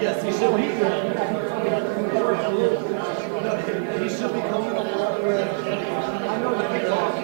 Yes, he should be. He should be coming along with. I know the kickoff.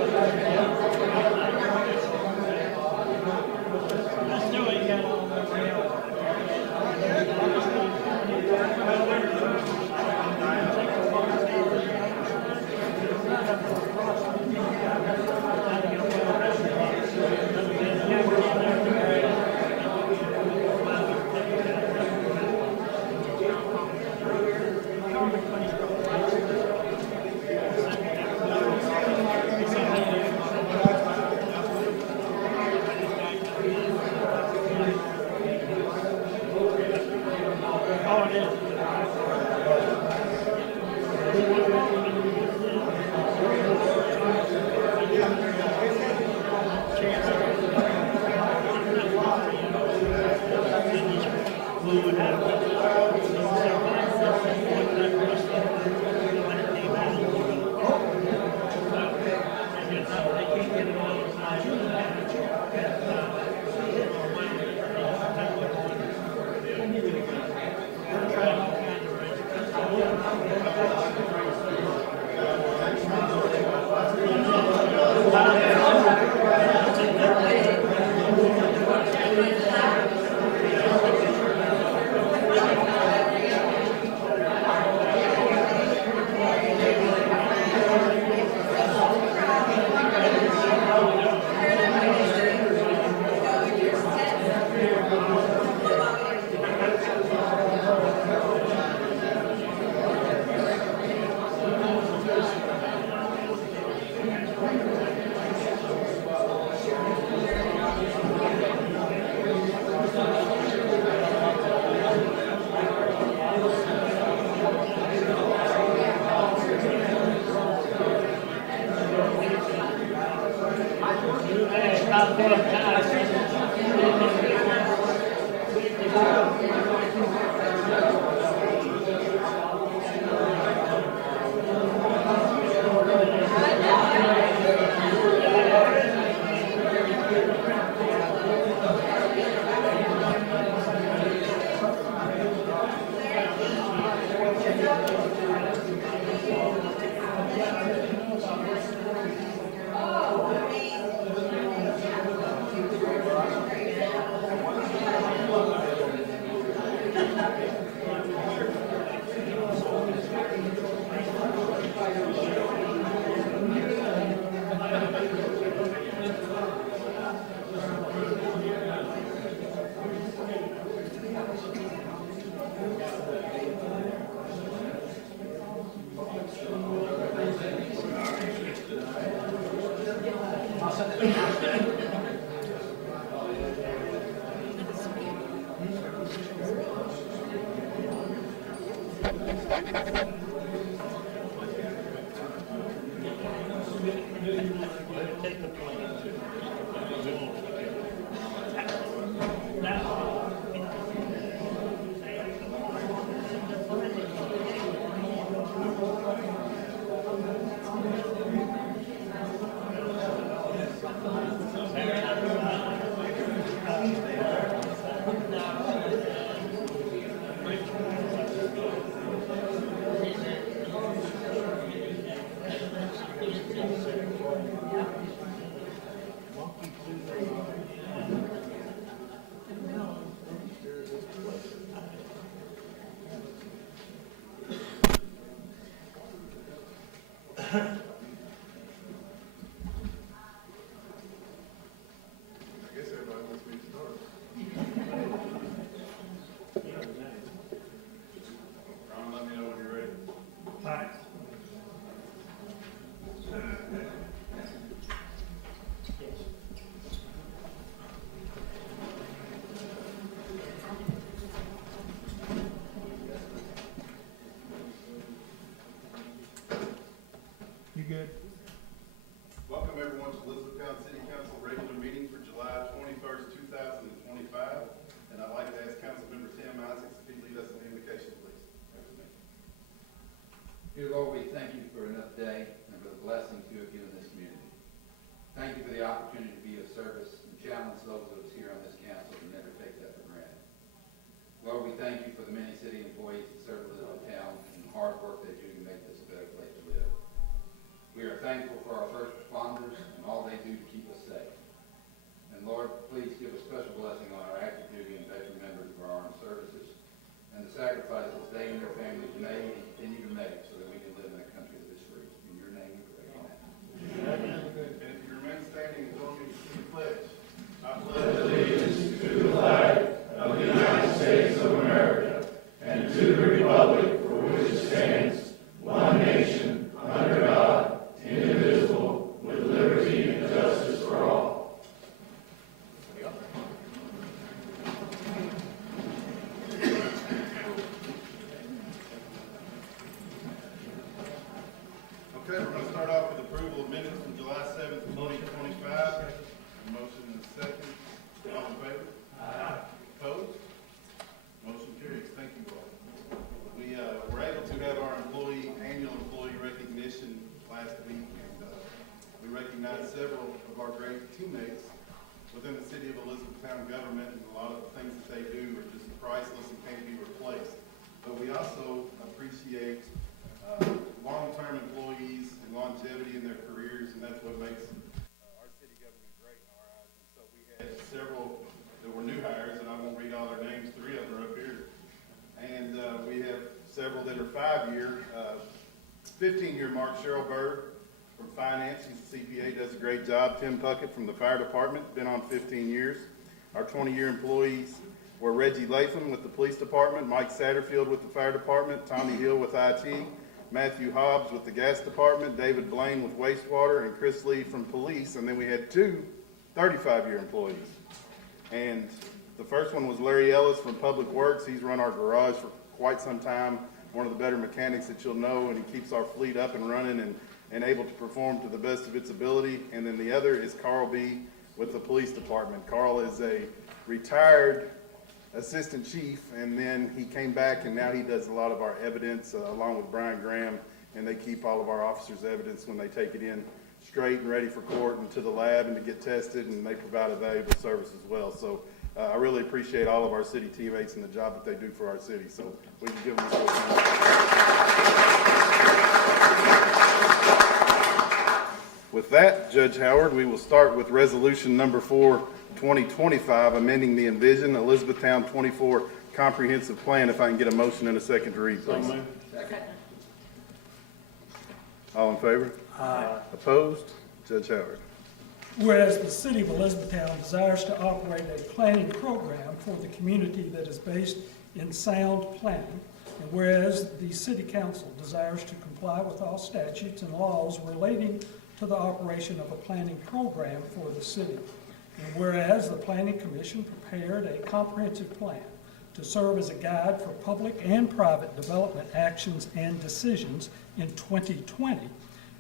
I guess everybody wants me to start. Ron, let me know when you're ready. Right. You good? Welcome everyone to Elizabethtown City Council regular meeting for July 21st, 2025. And I'd like to ask Councilmember Tim Isaacs if he'd lead us in the invocation, please. After me. Dear Lord, we thank you for another day and for the blessings you have given this community. Thank you for the opportunity to be of service and challenge those of us here on this council to never take that for granted. Lord, we thank you for the many several that are 5-year. 15-year mark, Cheryl Bird from Finance, she's a CPA, does a great job. Tim Puckett from the Fire Department, been on 15 years. Our 20-year employees were Reggie Latham with the Police Department, Mike Satterfield with the Fire Department, Tommy Hill with IT, Matthew Hobbs with the Gas Department, David Blaine with Wastewater, and Chris Lee from Police. And then we had 2 35-year employees. And the first one was Larry Ellis from Public Works. He's run our garage for quite some time, one of the better mechanics that you'll know, and he keeps our fleet up and running and able to perform to the best of its ability. And then the other is Carl B. with the Police Department. Carl is a retired assistant chief, and then he came back, and now he does a lot of our evidence along with Brian Graham, and they keep all of our officers' evidence when they take it in straight and ready for court and to the lab and to get tested, and they provide a valuable service as well. So I really appreciate all of our city teammates and the job that they do for our city. So we can give them a With that, Judge Howard, we will start with resolution number 4, 2025, amending the Envision Elizabethtown 24 Comprehensive Plan. If I can get a motion and a second to read, please. Second. All in favor? Aye. Opposed? Judge Howard. Whereas the city of Elizabethtown desires to operate a planning program for the community that is based in sound planning, and whereas the city council desires to comply with all statutes and laws relating to the operation of a planning program for the city, and whereas the Planning Commission prepared a comprehensive plan to serve as a guide for public and private development actions and decisions in 2020,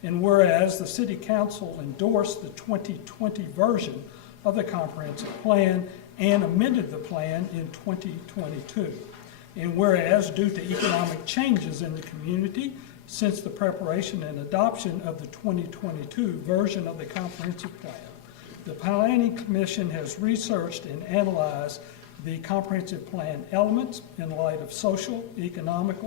and whereas the City Council endorsed the 2020 version of the comprehensive plan and amended the plan in 2022, and whereas due to economic changes in the community since the preparation and adoption of the 2022 version of the comprehensive plan, the Planning Commission has researched and analyzed the comprehensive plan elements in light of social, economic,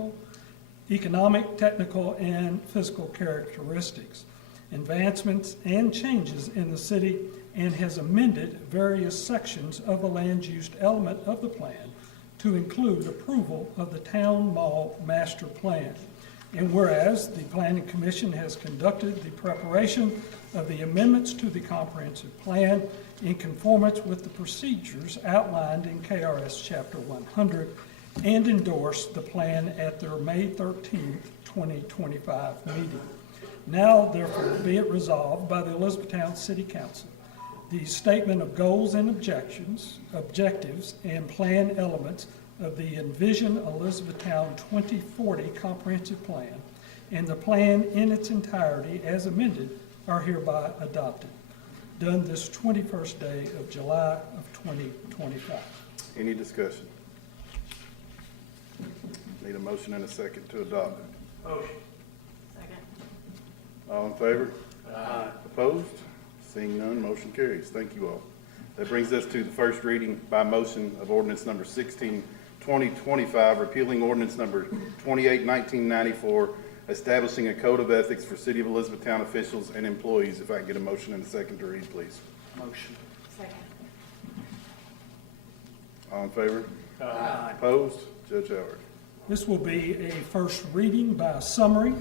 technical, and physical characteristics, advancements, and changes in the city, and has amended various sections of the land use element of the plan to include approval of the Town Mall Master Plan. And whereas the Planning Commission has conducted the preparation of the amendments to the comprehensive plan in conformance with the procedures outlined in KRS Chapter 100, and endorsed the plan at their May 13, 2025 meeting. Now, therefore, be it resolved by the Elizabethtown City Council, the statement of goals and objectives, and plan elements of the Envision Elizabethtown 2040 Comprehensive Plan, and the plan in its entirety as amended are hereby adopted. Done this 21st day of July of 2025. Any discussion? Need a motion and a second to adopt. Motion. Second. All in favor? Aye. Opposed? Seeing none, motion carries. Thank you all. That brings us to the first reading by motion of ordinance number 16, 2025, repealing ordinance number 28, 1994, establishing a code of ethics for City of Elizabethtown officials and employees. If I can get a motion and a second to read, please. Motion. Second. All in favor? Aye. Opposed? Judge Howard. This will be a first reading by summary.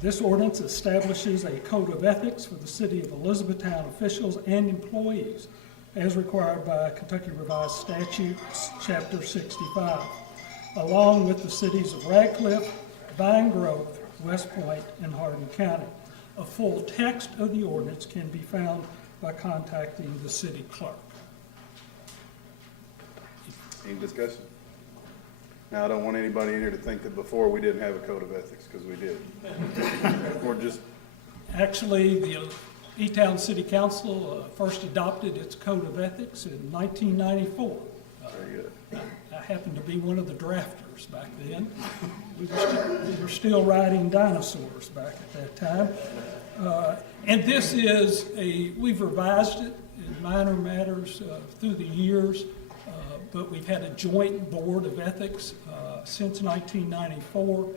This ordinance establishes a code of ethics for the City of Elizabethtown officials and employees as required by Kentucky Revised Statutes, Chapter 65, along with the cities of Radcliffe, Vine Grove, West Point, and Hardin County. A full text of the ordinance can be found by contacting the city clerk. Any discussion? Now, I don't want anybody in here to think that before we didn't have a code of ethics, because we did. We're just, Actually, the E-Town City Council first adopted its code of ethics in 1994. very good. I happened to be one of the drafters back then. We were still riding dinosaurs back at that time. And this is we've revised it in minor matters through the years, but we've had a joint board of ethics since 1994.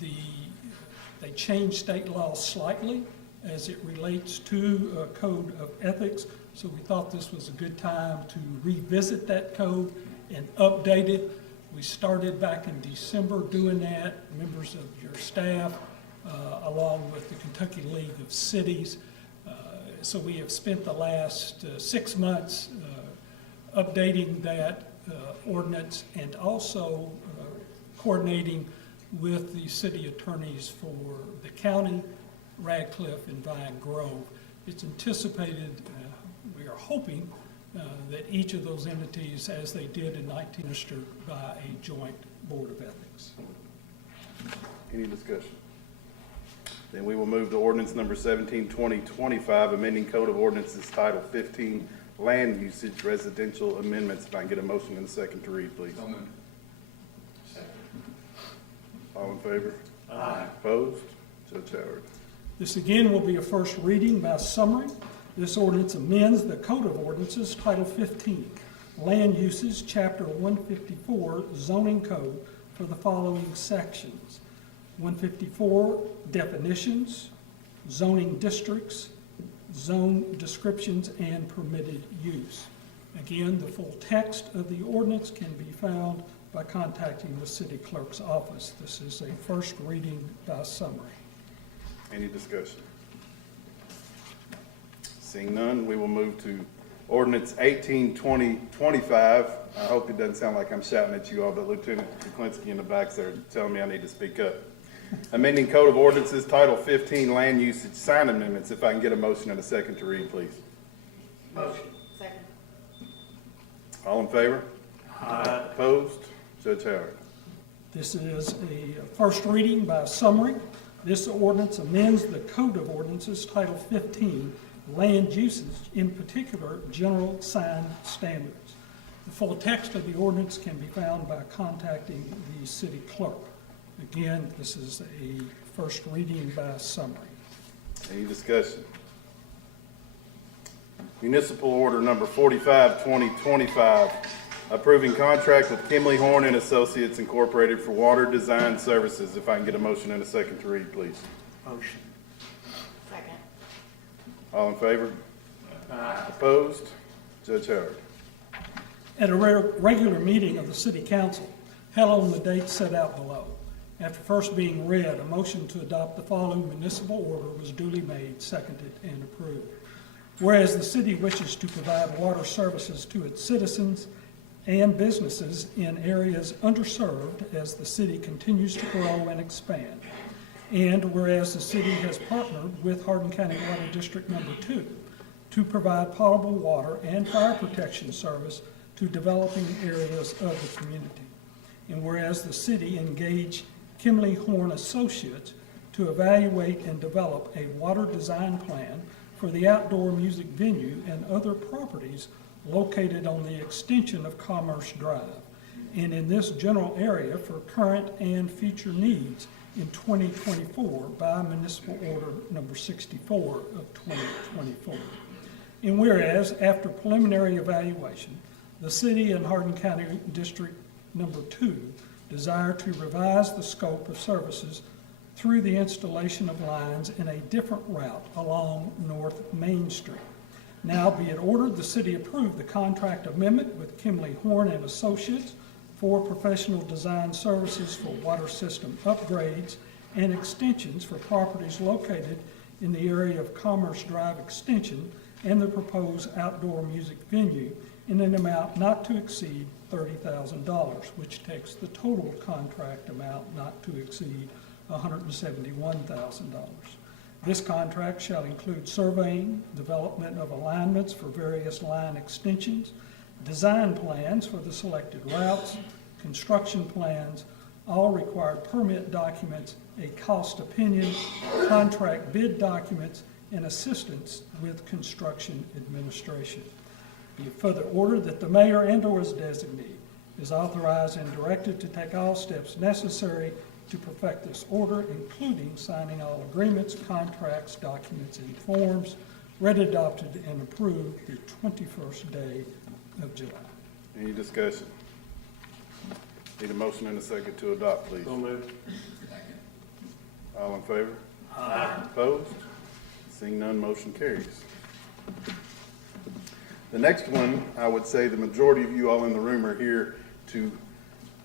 They changed state law slightly as it relates to a code of ethics, so we thought this was a good time to revisit that code and update it We started back in December doing that, members of your staff, along with the Kentucky League of Cities. So we have spent the last 6 months updating that ordinance and also coordinating with the city attorneys for the county, Radcliffe, and Vine Grove. It's anticipated, we are hoping, that each of those entities, as they did in 19th District, by a joint board of ethics. Any discussion? Then we will move to ordinance number 17-2025, amending Code of Ordinances Title 15, Land Usage Residential Amendments. If I can get a motion and a second to read, please. So moved. All in favor? Aye. Opposed? Judge Howard. This again will be a first reading by summary. This ordinance amends the Code of Ordinances, Title 15, Land Uses, Chapter 154, Zoning Code, for the following sections: 154, Definitions, Zoning Districts, Zone Descriptions, and Permitted Use. Again, the full text of the ordinance can be found by contacting the city clerk's office. This is a first reading by summary. Any discussion? Seeing none, we will move to ordinance 18-2025. I hope it doesn't sound like I'm shouting at you all, but Lieutenant Kuklinski in the back there telling me I need to speak up. Amending Code of Ordinances, Title 15, Land Usage Sign Amendments. If I can get a motion and a second to read, please. Motion. Second. All in favor? Aye. Opposed? Judge Howard. This is a first reading by summary. This ordinance amends the Code of Ordinances, Title 15, Land Usage, in particular, General Sign Standards. The full text of the ordinance can be found by contacting the city clerk. Again, this is a first reading by summary. Any discussion? Municipal Order Number 45-2025, approving contract with Kimley Horn and Associates Incorporated for water design services. If I can get a motion and a second to read, please. Motion. Second. All in favor? Aye. Opposed? Judge Howard. At a regular meeting of the City Council, held on the date set out below, after first being read, a motion to adopt the following municipal order was duly made, seconded, and approved. Whereas the city wishes to provide water services to its citizens and businesses in areas underserved as the city continues to grow and expand. And whereas the city has partnered with Hardin County Water District Number 2 to provide potable water and fire protection service to developing areas of the community. And whereas the city engaged Kimley Horn Associates to evaluate and develop a water design plan for the outdoor music venue and other properties located on the extension of Commerce Drive and in this general area for current and future needs in 2024 by Municipal Order Number 64 of 2024. And whereas, after preliminary evaluation, the city and Hardin County District Number 2 desire to revise the scope of services through the installation of lines in a different route along North Main Street. Now be it ordered, the city approve the contract amendment with Kimley Horn and Associates for professional design services for water system upgrades and extensions for properties located in the area of Commerce Drive Extension and the proposed outdoor music venue in an amount not to exceed $30,000, which takes the total contract amount not to exceed $171,000. This contract shall include surveying, development of alignments for various line extensions, design plans for the selected routes, construction plans, all required permit documents, a cost opinion, contract bid documents, and assistance with construction administration. Be it further ordered that the mayor and/or his designee is authorized and directed to take all steps necessary to perfect this order, including signing all agreements, contracts, documents, and forms, read, adopted, and approved the 21st day of July. Any discussion? Need a motion and a second to adopt, please. So moved. All in favor? Aye. Opposed? Seeing none, motion carries. The next one, I would say the majority of you all in the room are here to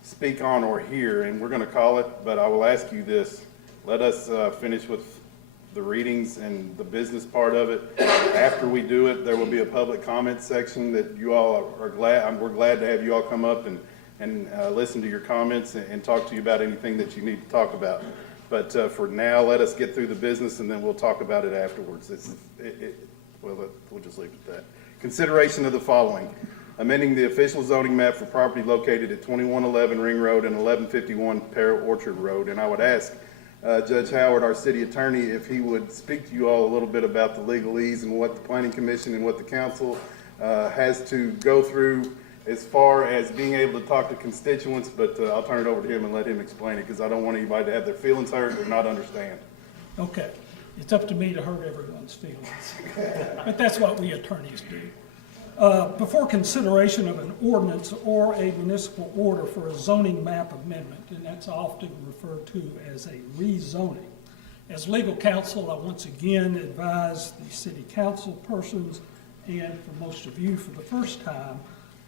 speak on or hear, and we're going to call it, but I will ask you this. Let us finish with the readings and the business part of it. After we do it, there will be a public comment section that you all are glad, we're glad to have you all come up and listen to your comments and talk to you about anything that you need to talk about. But for now, let us get through the business and then we'll talk about it afterwards. We'll just leave it at that. Consideration of the following: amending the official zoning map for property located at 2111 Ring Road and 1151 Pear Orchard Road. And I would ask Judge Howard, our city attorney, if he would speak to you all a little bit about the legalese and what the Planning Commission and what the council has to go through as far as being able to talk to constituents, but I'll turn it over to him and let him explain it, because I don't want anybody to have their feelings hurt or not understand. Okay, it's up to me to hurt everyone's feelings, but that's what we attorneys do. Before consideration of an ordinance or a municipal order for a zoning map amendment, and that's often referred to as a rezoning. As legal counsel, I once again advise the city council persons, and for most of you for the first time,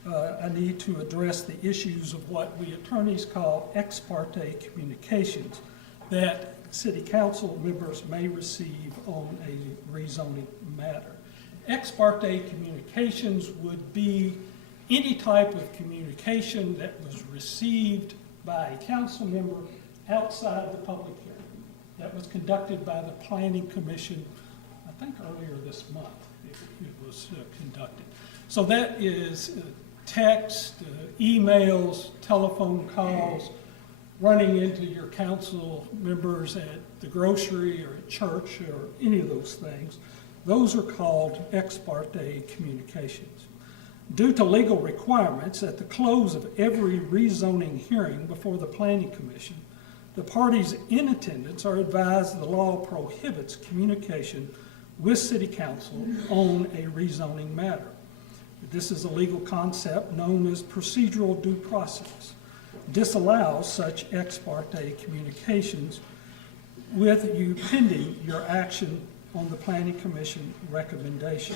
I need to address the issues of what we attorneys call ex parte communications that city council members may receive on a rezoning matter. Ex parte communications would be any type of communication that was received by a council member outside the public hearing that was conducted by the Planning Commission, I think earlier this month it was conducted. So that is text, emails, telephone calls, running into your council members at the grocery or at church or any of those things. Those are called ex parte communications. Due to legal requirements, at the close of every rezoning hearing before the Planning Commission, the parties in attendance are advised the law prohibits communication with City Council on a rezoning matter. This is a legal concept known as procedural due process. Disallows such ex parte communications with you pending your action on the Planning Commission recommendation.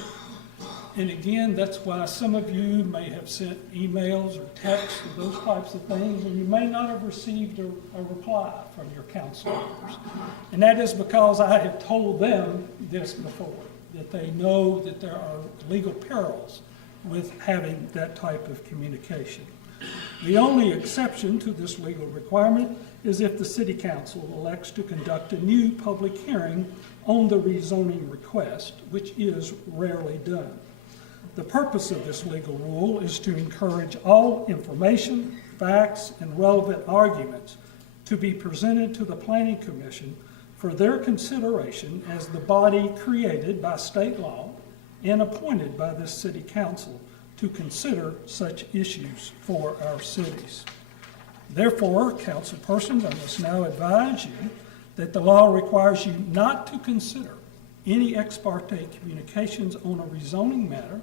And again, that's why some of you may have sent emails or texts or those types of things, and you may not have received a reply from your council members. And that is because I have told them this before, that they know that there are legal perils with having that type of communication. The only exception to this legal requirement is if the City Council elects to conduct a new public hearing on the rezoning request, which is rarely done. The purpose of this legal rule is to encourage all information, facts, and relevant arguments to be presented to the Planning Commission for their consideration as the body created by state law and appointed by this City Council to consider such issues for our cities. Therefore, council persons, I must now advise you that the law requires you not to consider any ex parte communications on a rezoning matter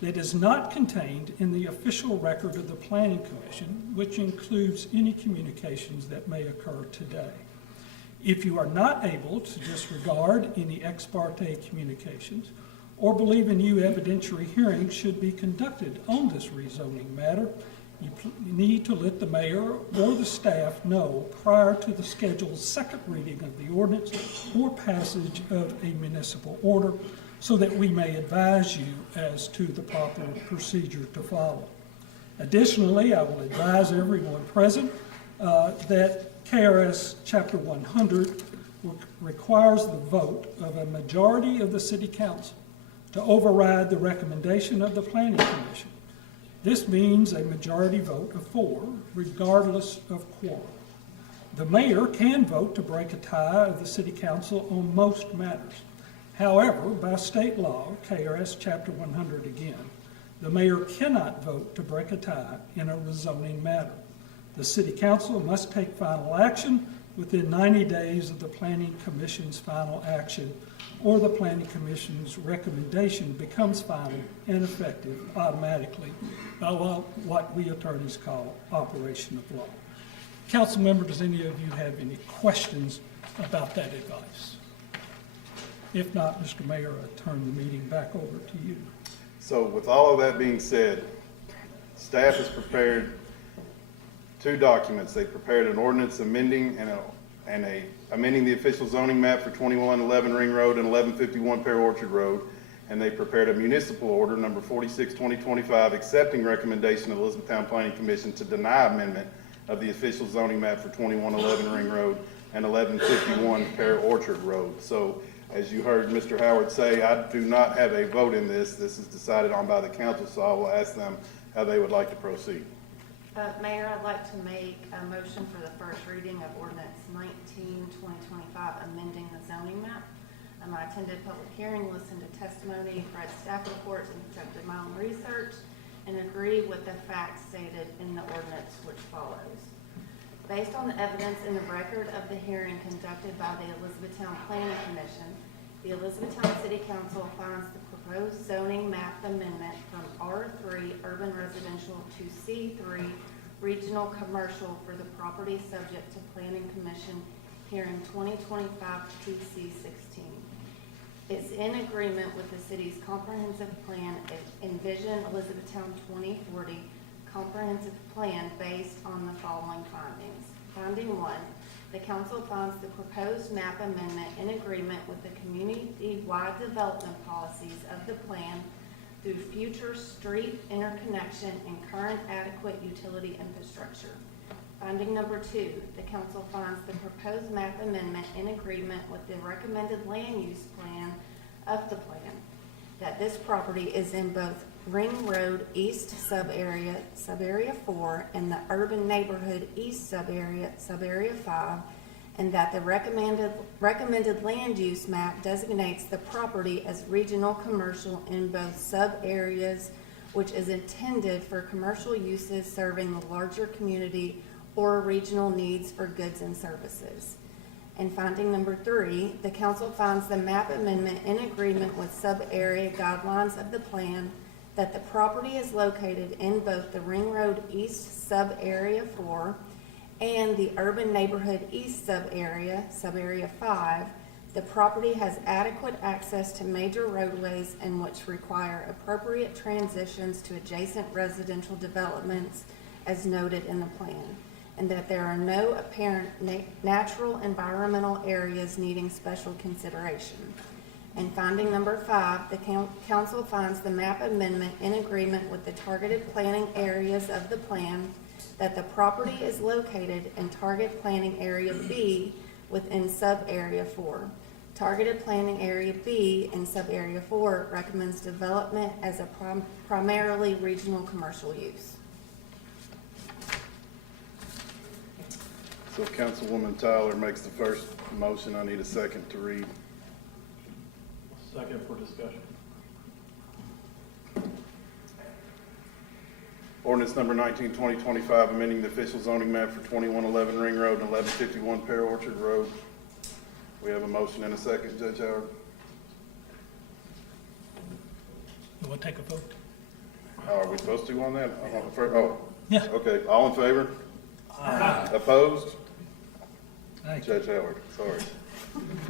that is not contained in the official record of the Planning Commission, which includes any communications that may occur today. If you are not able to disregard any ex parte communications or believe a new evidentiary hearing should be conducted on this rezoning matter, you need to let the mayor or the staff know prior to the scheduled second reading of the ordinance or passage of a municipal order so that we may advise you as to the proper procedure to follow. Additionally, I will advise everyone present that KRS Chapter 100 requires the vote of a majority of the City Council to override the recommendation of the Planning Commission. This means a majority vote of 4, regardless of quorum. The mayor can vote to break a tie of the City Council on most matters. However, by state law, KRS Chapter 100 again, the mayor cannot vote to break a tie in a rezoning matter. The City Council must take final action within 90 days of the Planning Commission's final action, or the Planning Commission's recommendation becomes final and effective automatically by what we attorneys call operation of law. Council member, does any of you have any questions about that advice? If not, Mr. Mayor, I turn the meeting back over to you. So with all of that being said, staff is prepared two documents. They prepared an ordinance amending amending the official zoning map for 2111 Ring Road and 1151 Pear Orchard Road. And they prepared a municipal order, number 46/2025, accepting recommendation of the Elizabethtown Planning Commission to deny amendment of the official zoning map for 2111 Ring Road and 1151 Pear Orchard Road. So, as you heard Mr. Howard say, I do not have a vote in this. This is decided on by the council, so I will ask them how they would like to proceed. Mayor, I'd like to make a motion for the first reading of ordinance 19/2025, amending the zoning map. I attended public hearing, listened to testimony, read staff reports, and conducted my own research, and agree with the facts stated in the ordinance which follows. Based on the evidence in the record of the hearing conducted by the Elizabethtown Planning Commission, the Elizabethtown City Council finds the proposed zoning map amendment from R3 urban residential to C3 regional commercial for the property subject to Planning Commission hearing 2025 PC 16. It's in agreement with the city's comprehensive plan, Envision Elizabethtown 2040 comprehensive plan based on the following findings. Finding 1, the council finds the proposed map amendment in agreement with the community-wide development policies of the plan through future street interconnection and current adequate utility infrastructure. Finding number 2, the council finds the proposed map amendment in agreement with the recommended land use plan of the plan, that this property is in both Ring Road East Subarea, Subarea 4, and the Urban Neighborhood East Subarea, Subarea 5, and that the recommended land use map designates the property as regional commercial in both sub-areas, which is intended for commercial uses serving the larger community or regional needs for goods and services. And finding number 3, the council finds the map amendment in agreement with sub-area guidelines of the plan, that the property is located in both the Ring Road East Sub-Area 4 and the Urban Neighborhood East Sub-Area, Sub-Area 5. The property has adequate access to major roadways and which require appropriate transitions to adjacent residential developments as noted in the plan, and that there are no apparent natural environmental areas needing special consideration. And finding number 5, the council finds the map amendment in agreement with the targeted planning areas of the plan, that the property is located in target planning area B within sub-area 4. Targeted planning area B in sub-area 4 recommends development as a primarily regional commercial use. So if Councilwoman Tyler makes the first motion, I need a second to read. Second for discussion. Ordinance number 19/2025, amending the official zoning map for 2111 Ring Road and 1151 Pear Orchard Road. We have a motion and a second, Judge Howard. You want to take a vote? Are we supposed to on that? Oh, Yeah. okay. All in favor? Opposed? Thank you. Judge Howard, sorry.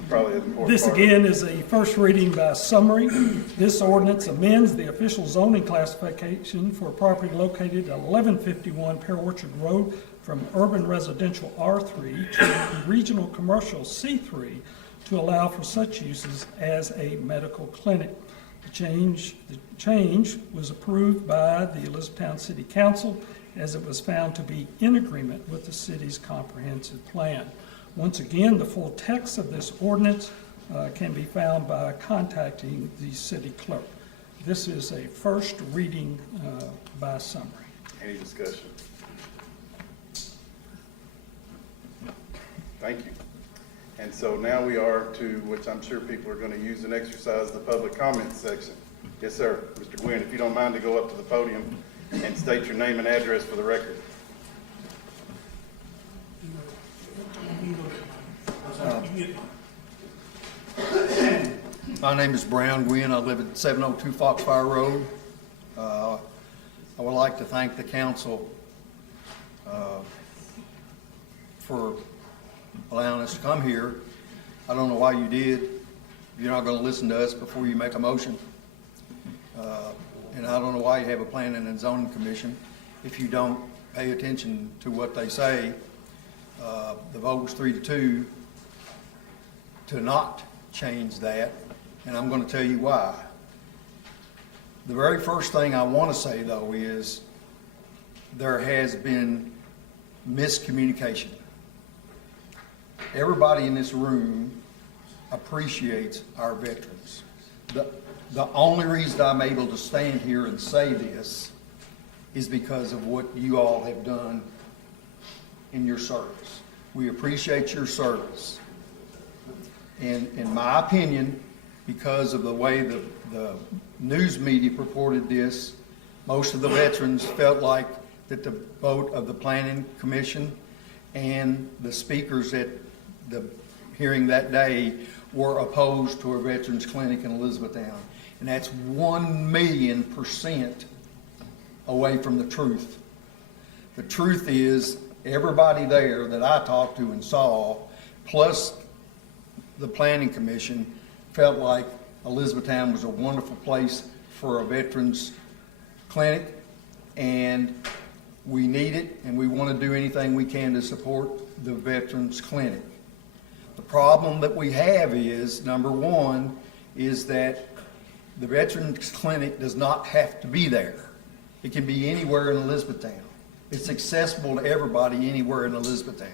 Probably an important This part. again is a first reading by summary. This ordinance amends the official zoning classification for a property located at 1151 Pear Orchard Road from urban residential R3 to regional commercial C3 to allow for such uses as a medical clinic. The change was approved by the Elizabethtown City Council as it was found to be in agreement with the city's comprehensive plan. Once again, the full text of this ordinance can be found by contacting the city clerk. This is a first reading by summary. Any discussion? Thank you. And so now we are to, which I'm sure people are going to use and exercise, the public comment section. Yes, sir. Mr. Gwynn, if you don't mind to go up to the podium and state your name and address for the record. My name is Brown Gwynn. I live at 702 Foxfire Road. I would like to thank the council for allowing us to come here. I don't know why you did. You're not going to listen to us before you make a motion. And I don't know why you have a planning and zoning commission if you don't pay attention to what they say. The vote was 3-2 to not change that, and I'm going to tell you why. The very first thing I want to say, though, is there has been miscommunication. Everybody in this room appreciates our veterans. The only reason I'm able to stand here and say this is because of what you all have done in your service. We appreciate your service. And in my opinion, because of the way the news media purported this, most of the veterans felt like that the vote of the Planning Commission and the speakers at the hearing that day were opposed to a veterans clinic in Elizabethtown. And that's 1,000,000% away from the truth. The truth is, everybody there that I talked to and saw, plus the Planning Commission, felt like Elizabethtown was a wonderful place for a veterans clinic, and we need it, and we want to do anything we can to support the veterans clinic. The problem that we have is, number one, is that the veterans clinic does not have to be there. It can be anywhere in Elizabethtown. It's accessible to everybody anywhere in Elizabethtown.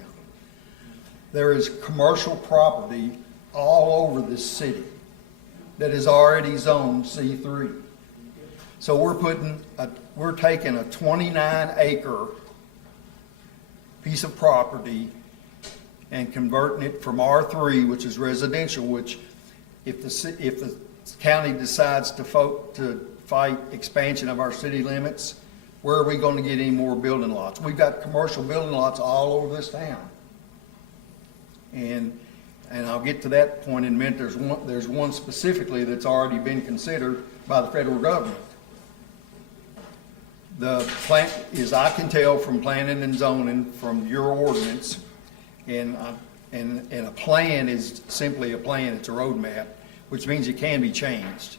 There is commercial property all over this city that is already zoned C3. So we're taking a 29-acre piece of property and converting it from R3, which is residential, which if the county decides to fight expansion of our city limits, where are we going to get any more building lots? We've got commercial building lots all over this town. And I'll get to that point in a minute. There's one specifically that's already been considered by the federal government. The plan, as I can tell from planning and zoning, from your ordinance, and a plan is simply a plan, it's a roadmap, which means it can be changed.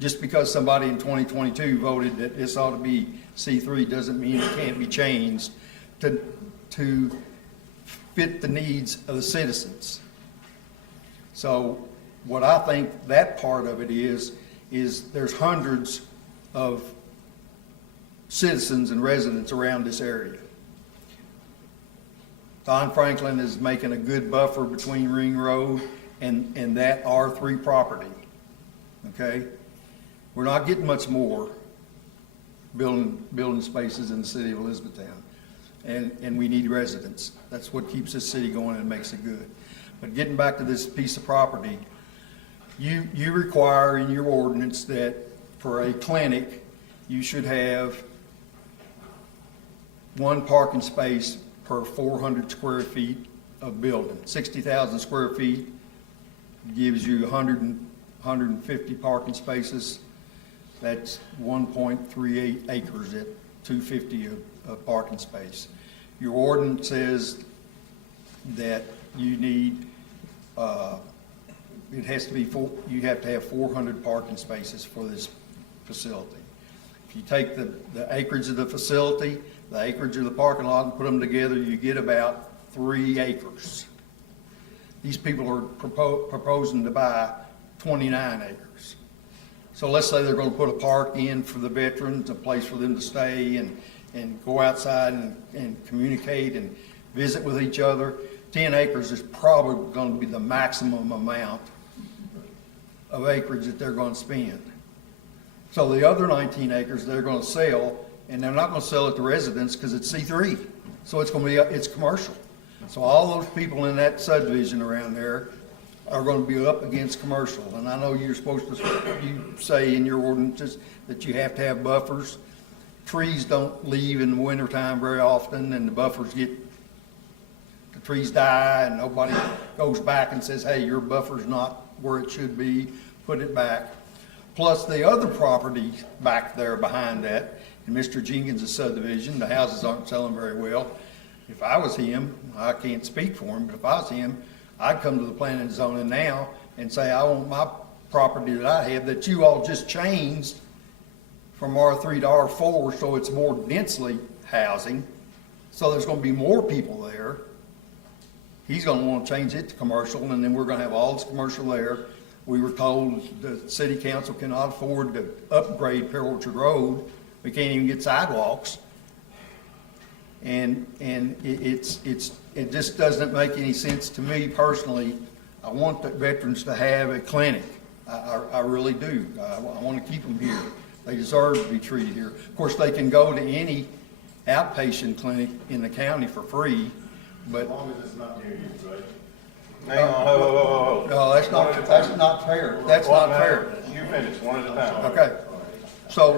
Just because somebody in 2022 voted that this ought to be C3 doesn't mean it can't be changed to fit the needs of the citizens. So what I think that part of it is there's hundreds of citizens and residents around this area. Don Franklin is making a good buffer between Ring Road and that R3 property, okay? We're not getting much more building spaces in the city of Elizabethtown, and we need residents. That's what keeps this city going and makes it good. But getting back to this piece of property, you require in your ordinance that for a clinic, you should have one parking space per 400 square feet of building. 60,000 square feet gives you 150 parking spaces. That's 1.38 acres at 250 of parking space. Your ordinance says that you need, you have to have 400 parking spaces for this facility. If you take the acreage of the facility, the acreage of the parking lot, and put them together, you get about 3 acres. These people are proposing to buy 29 acres. So let's say they're going to put a park in for the veterans, a place for them to stay and go outside and communicate and visit with each other. 10 acres is probably going to be the maximum amount of acreage that they're going to spend. So the other 19 acres they're going to sell, and they're not going to sell it to residents because it's C3. So it's going to be, it's commercial. So all those people in that subdivision around there are going to be up against commercial. And I know you're supposed to, you say in your ordinances that you have to have buffers. Trees don't leave in the wintertime very often, and the buffers the trees die, and nobody goes back and says, hey, your buffer's not where it should be, put it back. Plus the other property back there behind that, in Mr. Jenkins' subdivision, the houses aren't selling very well. If I was him, I can't speak for him, but if I was him, I'd come to the planning and zoning now and say, I want my property that I have that you all just changed from R3 to R4, so it's more densely housing, so there's gonna be more people there. He's gonna wanna change it to commercial, and then we're gonna have all this commercial there. We were told the city council cannot afford to upgrade Pearl Orchard Road. We can't even get sidewalks. And it just doesn't make any sense to me personally. I want the veterans to have a clinic. I really do. I want to keep them here. They deserve to be treated here. Of course, they can go to any outpatient clinic in the county for free, but. As long as it's not near you, right? Hang on, whoa. No, that's not fair. That's not fair. You finish, one at a time. Okay. So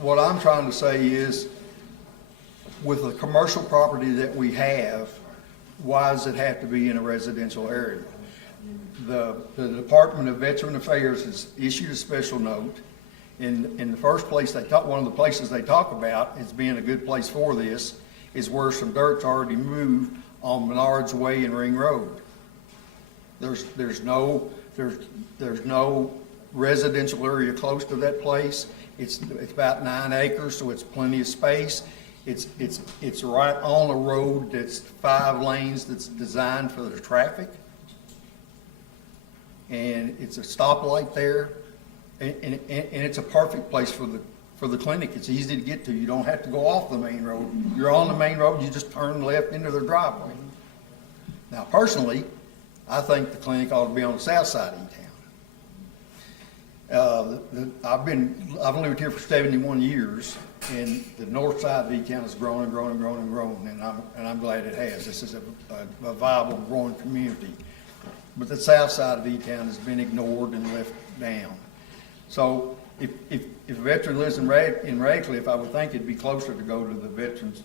what I'm trying to say is, with the commercial property that we have, why does it have to be in a residential area? The Department of Veteran Affairs has issued a special note. In the first place, one of the places they talk about as being a good place for this is where some dirt's already moved on Menards Way and Ring Road. There's no residential area close to that place. It's about 9 acres, so it's plenty of space. It's right on a road that's 5 lanes that's designed for the traffic. And it's a stoplight there, and it's a perfect place for the clinic. It's easy to get to. You don't have to go off the main road. You're on the main road, you just turn left into their driveway. Now, personally, I think the clinic ought to be on the south side of E-Town. I've lived here for 71 years, and the north side of E-Town has grown and grown and grown and grown, and I'm glad it has. This is a viable, growing community. But the south side of E-Town has been ignored and left down. So if a veteran lives in Radcliffe, I would think it'd be closer to go to the Veterans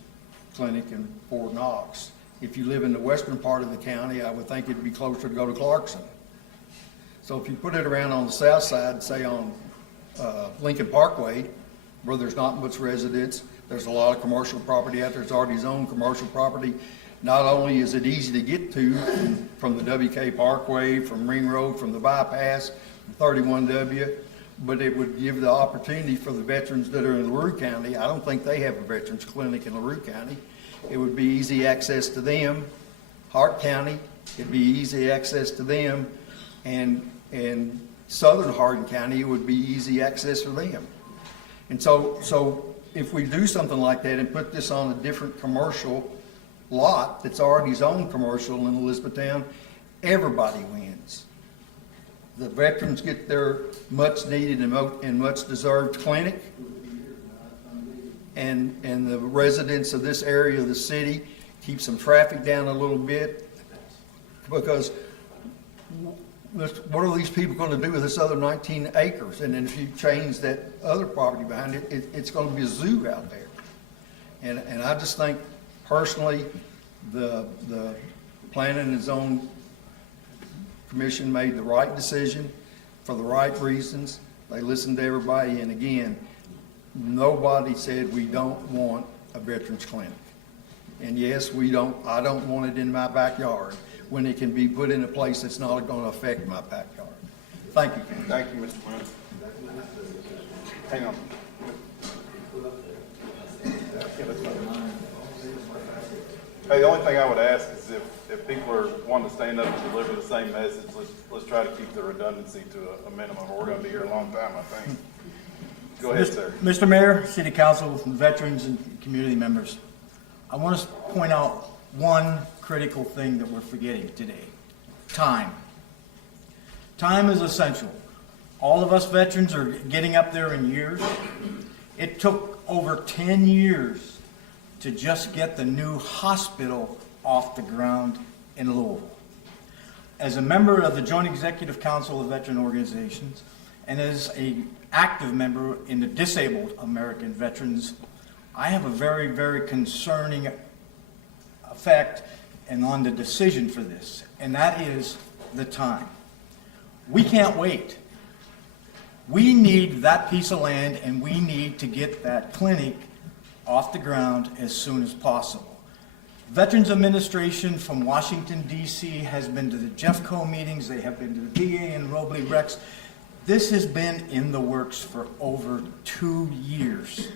Clinic in Fort Knox. If you live in the western part of the county, I would think it'd be closer to go to Clarkson. So if you put it around on the south side, say on Lincoln Parkway, where there's not much residents, there's a lot of commercial property out there. It's already zoned commercial property. Not only is it easy to get to from the WK Parkway, from Ring Road, from the bypass, 31W, but it would give the opportunity for the veterans that are in LaRue County. I don't think they have a veterans clinic in LaRue County. It would be easy access to them. Hart County, it'd be easy access to them. And southern Hardin County, it would be easy access for them. And so if we do something like that and put this on a different commercial lot that's already zoned commercial in Elizabethtown, everybody wins. The veterans get their much needed and much deserved clinic, and the residents of this area of the city keep some traffic down a little bit, because what are these people going to do with this other 19 acres? And then if you change that other property behind it, it's going to be a zoo out there. And I just think, personally, the Planning and Zone Commission made the right decision for the right reasons. They listened to everybody, and again, nobody said we don't want a veterans clinic. And yes, I don't want it in my backyard when it can be put in a place that's not going to affect my backyard. Thank you. Thank you, Mr. Brown. Hang on. Yeah, that's fine. Hey, the only thing I would ask is if people are wanting to stand up and deliver the same message, let's try to keep the redundancy to a minimum, or we're going to be here a long time, I think. Go ahead, sir. Mr. Mayor, City Council, veterans, and community members, I want to point out one critical thing that we're forgetting today: time. Time is essential. All of us veterans are getting up there in years. It took over 10 years to just get the new hospital off the ground in Louisville. As a member of the Joint Executive Council of Veteran Organizations, and as an active member in the Disabled American Veterans, I have a very, very concerning effect and on the decision for this, and that is the time. We can't wait. We need that piece of land, and we need to get that clinic off the ground as soon as possible. Veterans Administration from Washington, D.C. has been to the Jeffco meetings. They have been to the VA and Robley Rex. This has been in the works for over 2 years.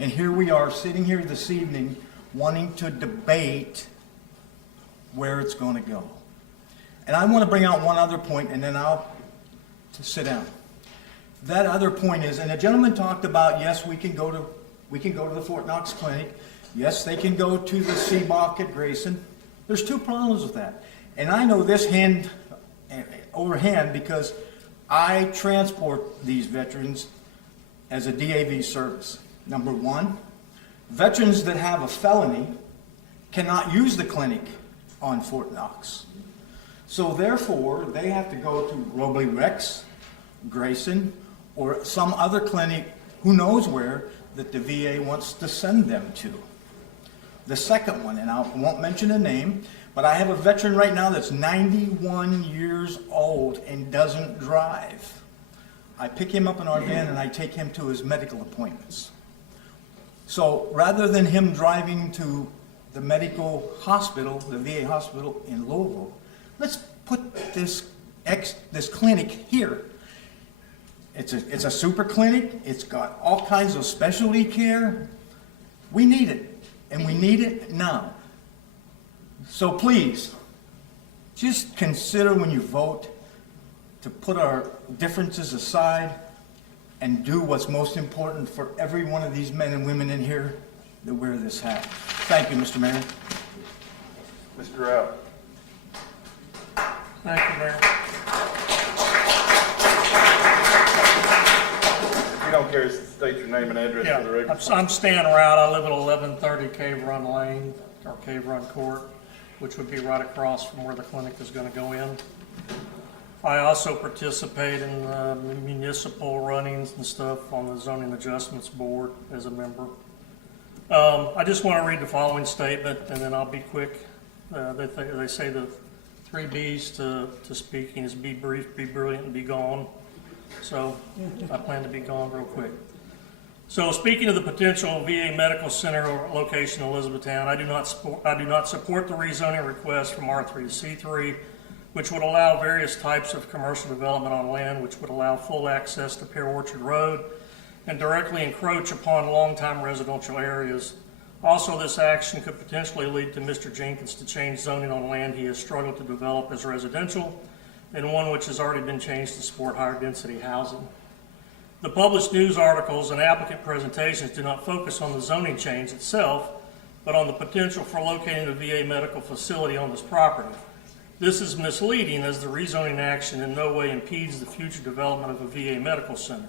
And here we are, sitting here this evening, wanting to debate where it's going to go. And I want to bring out one other point, and then I'll sit down. That other point is, and the gentleman talked about, yes, we can go to the Fort Knox Clinic. Yes, they can go to the Seabach at Grayson. There's two problems with that. And I know this hand over hand because I transport these veterans as a DAV service. Number one, veterans that have a felony cannot use the clinic on Fort Knox. So therefore, they have to go to Robley Rex, Grayson, or some other clinic, who knows where, that the VA wants to send them to. The second one, and I won't mention a name, but I have a veteran right now that's 91 years old and doesn't drive. I pick him up in our van and I take him to his medical appointments. So rather than him driving to the medical hospital, the VA hospital in Louisville, let's put this clinic here. It's a super clinic. It's got all kinds of specialty care. We need it, and we need it now. So please, just consider when you vote to put our differences aside and do what's most important for every one of these men and women in here that wear this hat. Thank you, Mr. Mayor. Mr. Rout. Thank you, Mayor. If you don't care, state your name and address for the Yeah, record. I'm Stan Rout. I live at 1130 Cave Run Lane, or Cave Run Court, which would be right across from where the clinic is going to go in. I also participate in municipal runnings and stuff on the Zoning Adjustments Board as a member. I just want to read the following statement, and then I'll be quick. They say the 3 B's to speaking is be brief, be brilliant, and be gone. So I plan to be gone real quick. So speaking of the potential VA Medical Center location in Elizabethtown, I do not support the rezoning request from R3 to C3, which would allow various types of commercial development on land, which would allow full access to Pear Orchard Road and directly encroach upon long-time residential areas. Also, this action could potentially lead to Mr. Jenkins to change zoning on land he has struggled to develop as residential, and one which has already been changed to support higher density housing. The published news articles and applicant presentations do not focus on the zoning change itself, but on the potential for locating a VA medical facility on this property. This is misleading, as the rezoning action in no way impedes the future development of a VA medical center,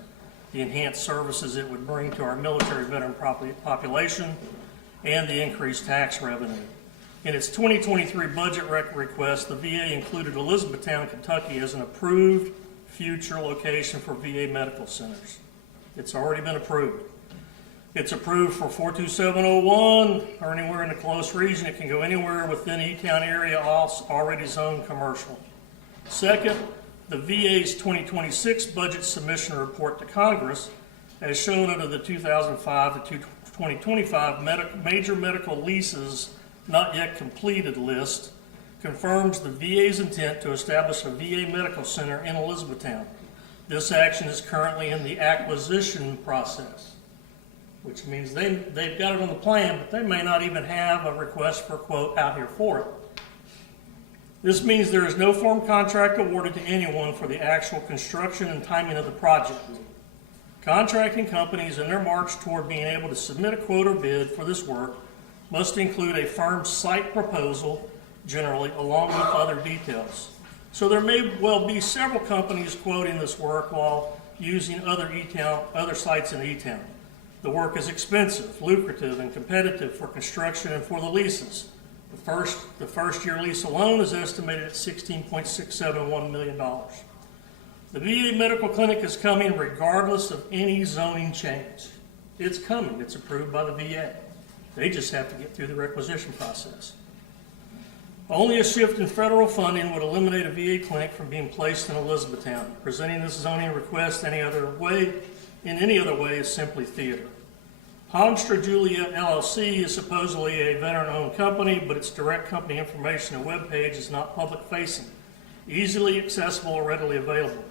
the enhanced services it would bring to our military veteran population, and the increased tax revenue. In its 2023 budget request, the VA included Elizabethtown, Kentucky as an approved future location for VA medical centers. It's already been approved. It's approved for 42701 or anywhere in the close region. It can go anywhere within E-Town area, already zoned commercial. Second, the VA's 2026 budget submission report to Congress, as shown under the 2005 to 2025 major medical leases not yet completed list, confirms the VA's intent to establish a VA medical center in Elizabethtown. This action is currently in the acquisition process, which means they've got it on the plan, but they may not even have a request for quote out here for it. This means there is no form contract awarded to anyone for the actual construction and timing of the project. Contracting companies in their march toward being able to submit a quote or bid for this work must include a firm site proposal, generally, along with other details. So there may well be several companies quoting this work while using other sites in E-Town. The work is expensive, lucrative, and competitive for construction and for the leases. The first year lease alone is estimated at $16.671 million. The VA medical clinic is coming regardless of any zoning change. It's coming. It's approved by the VA. They just have to get through the requisition process. Only a shift in federal funding would eliminate a VA clinic from being placed in Elizabethtown. Presenting this zoning request in any other way is simply theater. Holmstra Juliet LLC is supposedly a veteran-owned company, but its direct company information and webpage is not public-facing, easily accessible or readily available.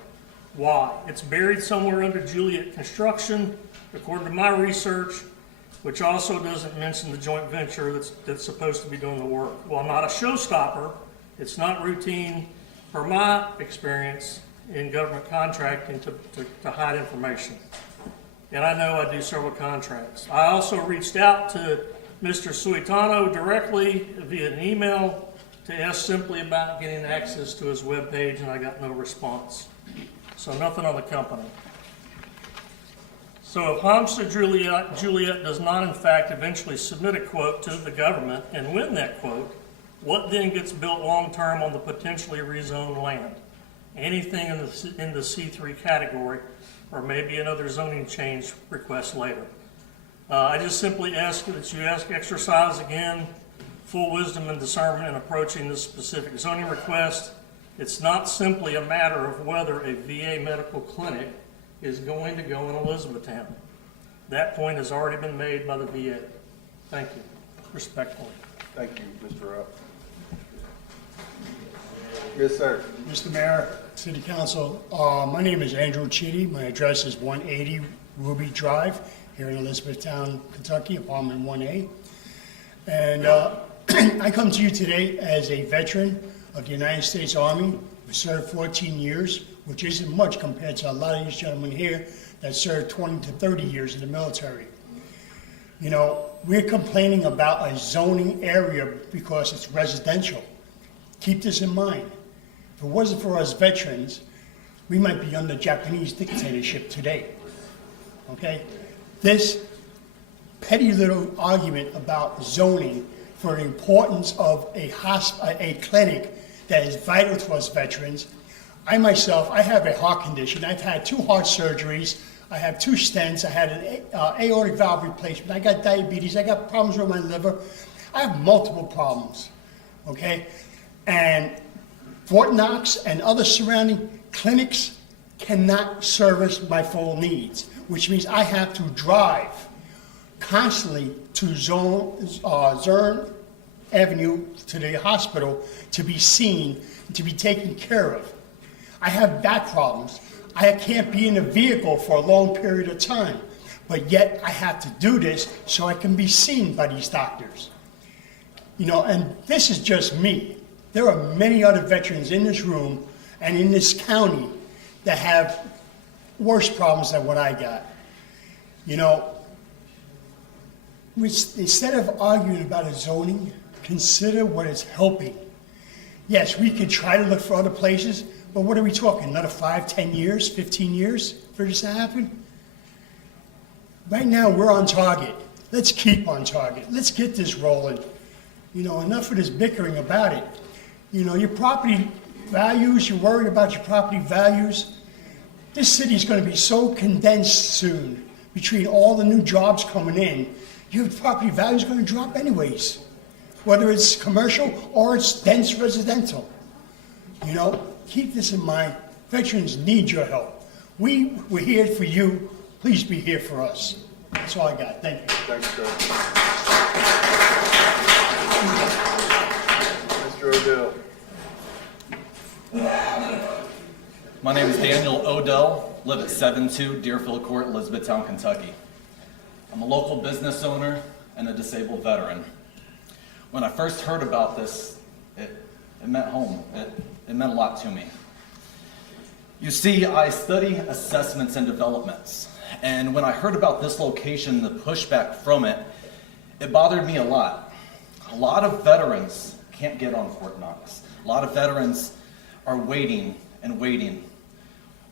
Why? It's buried somewhere under Juliet Construction. According to my research, which also doesn't mention the joint venture that's supposed to be doing the work. While not a showstopper, it's not routine, per my experience in government contracting, to hide information. And I know I do several contracts. I also reached out to Mr. Suitano directly via an email to ask simply about getting access to his webpage, and I got no response. So nothing on the company. So if Homestead Juliet does not in fact eventually submit a quote to the government and win that quote, what then gets built long-term on the potentially rezoned land? Anything in the C3 category, or maybe another zoning change request later. I just simply ask that you exercise again full wisdom and discernment in approaching this specific zoning request. It's not simply a matter of whether a VA medical clinic is going to go in Elizabethtown. That point has already been made by the VA. Thank you, respectfully. Thank you, Mr. Rupp. Yes, sir. Mr. Mayor, City Council, my name is Andrew Chitty. My address is 180 Ruby Drive here in Elizabethtown, Kentucky, apartment 1A. And I come to you today as a veteran of the United States Army. I served 14 years, which isn't much compared to a lot of these gentlemen here that served 20 to 30 years in the military. You know, we're complaining about a zoning area because it's residential. Keep this in mind. If it wasn't for us veterans, we might be under Japanese dictatorship today, okay? This petty little argument about zoning for the importance of a clinic that is vital to us veterans. I myself, I have a heart condition. I've had 2 heart surgeries. I have 2 stents. I had an aortic valve replacement. I got diabetes. I got problems with my liver. I have multiple problems, okay? And Fort Knox and other surrounding clinics cannot service my full needs, which means I have to drive constantly to Zern Avenue to the hospital to be seen, to be taken care of. I have back problems. I can't be in a vehicle for a long period of time, but yet I have to do this so I can be seen by these doctors. You know, and this is just me. There are many other veterans in this room and in this county that have worse problems than what I got. You know, instead of arguing about a zoning, consider what is helping. Yes, we could try to look for other places, but what are we talking, another 5, 10 years, 15 years for this to happen? Right now, we're on target. Let's keep on target. Let's get this rolling. You know, enough of this bickering about it. You know, your property values, you're worried about your property values. This city's going to be so condensed soon between all the new jobs coming in. Your property value is going to drop anyways, whether it's commercial or it's dense residential. You know, keep this in mind. Veterans need your help. We're here for you. Please be here for us. That's all I got. Thank you. Thanks, sir. Mr. Odell. My name is Daniel Odell, live at 72 Deerfield Court, Elizabethtown, Kentucky. I'm a local business owner and a disabled veteran. When I first heard about this, it meant home. It meant a lot to me. You see, I study assessments and developments, and when I heard about this location, the pushback from it, it bothered me a lot. A lot of veterans can't get on Fort Knox. A lot of veterans are waiting and waiting.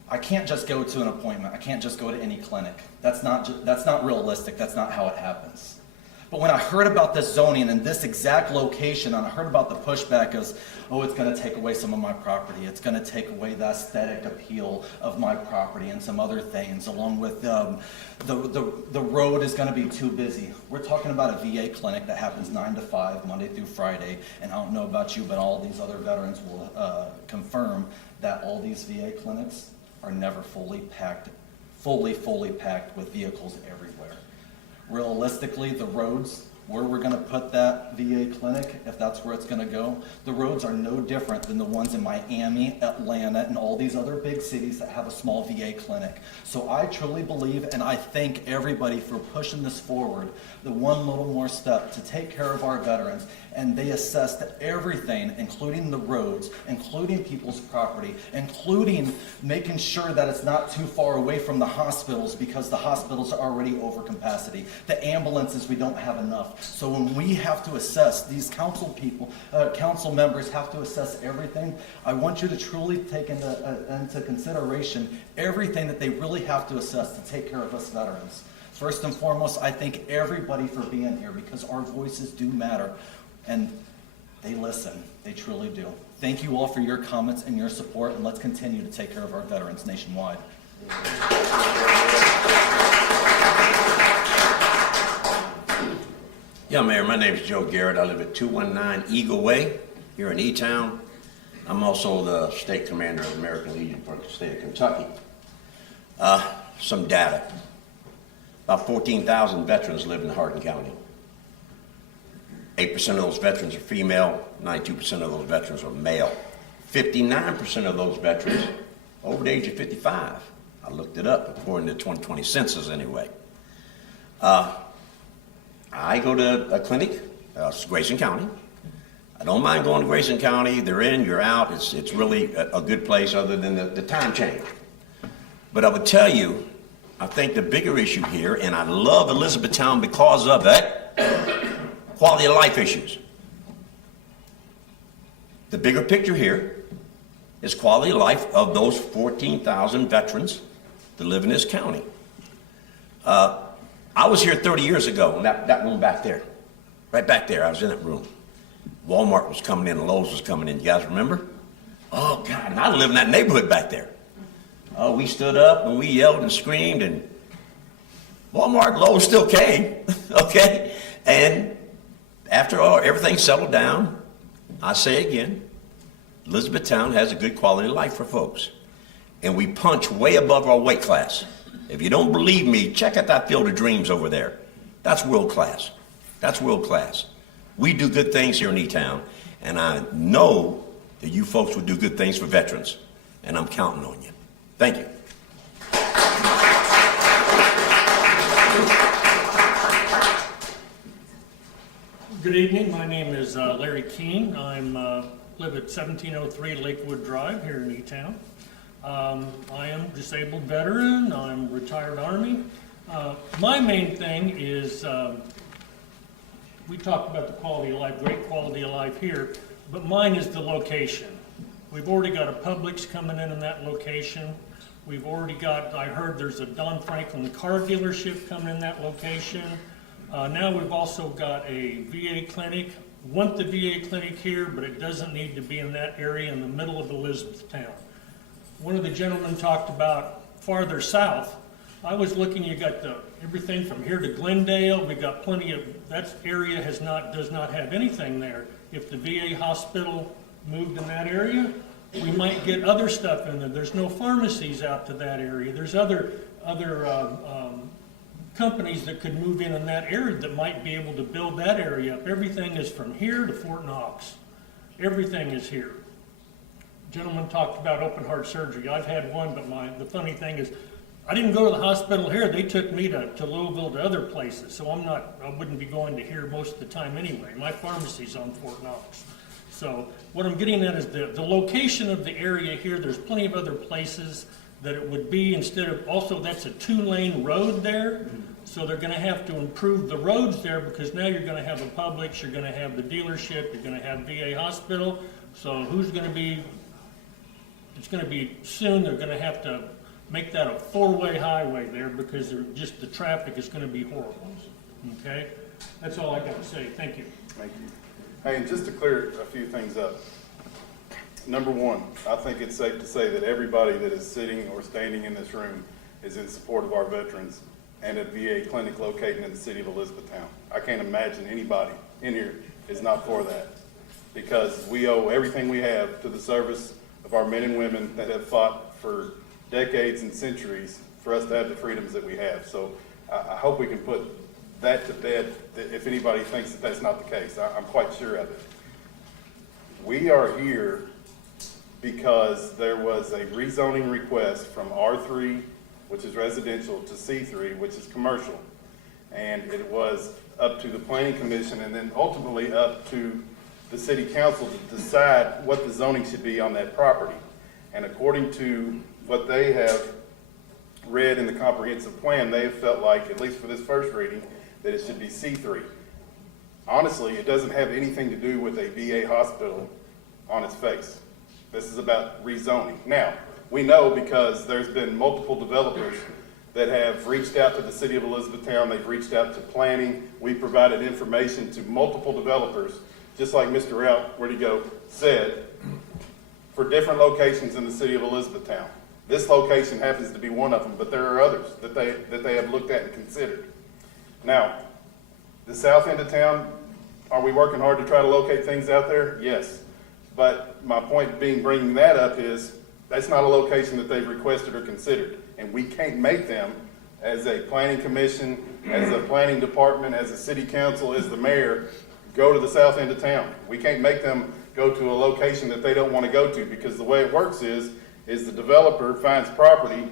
I can't just go to an appointment. I can't just go to any clinic. That's not realistic. That's not how it happens. But when I heard about this zoning and this exact location, and I heard about the pushback as, oh, it's going to take away some of my property. It's going to take away the aesthetic appeal of my property and some other things, along with the road is going to be too busy. We're talking about a VA clinic that happens 9 to 5, Monday through Friday. And I don't know about you, but all these other veterans will confirm that all these VA clinics are never fully packed with vehicles everywhere. Realistically, the roads where we're gonna put that VA clinic, if that's where it's gonna go. The roads are no different than the ones in Miami, Atlanta, and all these other big cities that have a small VA clinic. So I truly believe, and I thank everybody for pushing this forward, the one little more step to take care of our veterans. And they assessed everything, including the roads, including people's property, including making sure that it's not too far away from the hospitals, because the hospitals are already over capacity. The ambulances, we don't have enough. So when we have to assess, these council members have to assess everything. I want you to truly take into consideration everything that they really have to assess to take care of us veterans. First and foremost, I thank everybody for being here, because our voices do matter. And they listen. They truly do. Thank you all for your comments and your support, and let's continue to take care of our veterans nationwide. Yeah, Mayor, my name is Joe Garrett. I live at 219 Eagle Way here in E-Town. I'm also the state commander of the American Legion for the state of Kentucky. Some data. About 14,000 veterans live in Hardin County. 8% of those veterans are female, 92% of those veterans are male. 59% of those veterans over the age of 55. I looked it up according to the 2020 census anyway. I go to a clinic, Grayson County. I don't mind going to Grayson County. They're in, you're out. It's really a good place other than the time change. But I would tell you, I think the bigger issue here, and I love Elizabethtown because of it, quality of life issues. The bigger picture here is quality of life of those 14,000 veterans that live in this county. I was here 30 years ago in that room back there. Right back there, I was in that room. Walmart was coming in and Lowe's was coming in. You guys remember? Oh, God, and I lived in that neighborhood back there. Oh, we stood up and we yelled and screamed, and Walmart, Lowe's still came, okay? And after all, everything settled down, I say again, Elizabethtown has a good quality of life for folks. And we punch way above our weight class. If you don't believe me, check out that Field of Dreams over there. That's world class. That's world class. We do good things here in E-Town, and I know that you folks would do good things for veterans, and I'm counting on you. Thank you. Good evening. My name is Larry Keene. I live at 1703 Lakewood Drive here in E-Town. I am a disabled veteran. I'm retired Army. My main thing is we talked about the quality of life, great quality of life here, but mine is the location. We've already got a Publix coming in that location. We've already got, I heard there's a Don Franklin car dealership coming in that location. Now we've also got a VA clinic. Want the VA clinic here, but it doesn't need to be in that area in the middle of Elizabethtown. One of the gentlemen talked about farther south. I was looking, you got everything from here to Glendale. We got plenty of, that area does not have anything there. If the VA hospital moved in that area, we might get other stuff in there. There's no pharmacies out to that area. There's other companies that could move in that area that might be able to build that area up. Everything is from here to Fort Knox. Everything is here. Gentleman talked about open heart surgery. I've had one, but the funny thing is, I didn't go to the hospital here. They took me to Louisville, to other places. So I wouldn't be going to here most of the time anyway. My pharmacy's on Fort Knox. So what I'm getting at is the location of the area here. There's plenty of other places that it would be instead of, also that's a 2-lane road there. So they're gonna have to improve the roads there, because now you're gonna have a Publix, you're gonna have the dealership, you're gonna have VA hospital. So who's gonna be, it's gonna be soon, they're gonna have to make that a 4-way highway there, because the traffic is gonna be horrible, okay? That's all I got to say, thank you. Thank you. Hey, and just to clear a few things up. Number one, I think it's safe to say that everybody that is sitting or standing in this room is in support of our veterans and a VA clinic located in the city of Elizabethtown. I can't imagine anybody in here is not for that, because we owe everything we have to the service of our men and women that have fought for decades and centuries for us to have the freedoms that we have. So I hope we can put that to bed if anybody thinks that that's not the case. I'm quite sure of it. We are here because there was a rezoning request from R3, which is residential, to C3, which is commercial. And it was up to the planning commission and then ultimately up to the city council to decide what the zoning should be on that property. And according to what they have read in the comprehensive plan, they have felt like, at least for this first reading, that it should be C3. Honestly, it doesn't have anything to do with a VA hospital on its face. This is about rezoning. Now, we know because there's been multiple developers that have reached out to the city of Elizabethtown, they've reached out to planning, we provided information to multiple developers, just like Mr. Rout, where'd he go, said, for different locations in the city of Elizabethtown. This location happens to be one of them, but there are others that they have looked at and considered. Now, the south end of town, are we working hard to try to locate things out there? Yes. But my point being bringing that up is that's not a location that they've requested or considered. And we can't make them, as a planning commission, as a planning department, as a city council, as the mayor, go to the south end of town. We can't make them go to a location that they don't want to go to, because the way it works is the developer finds property,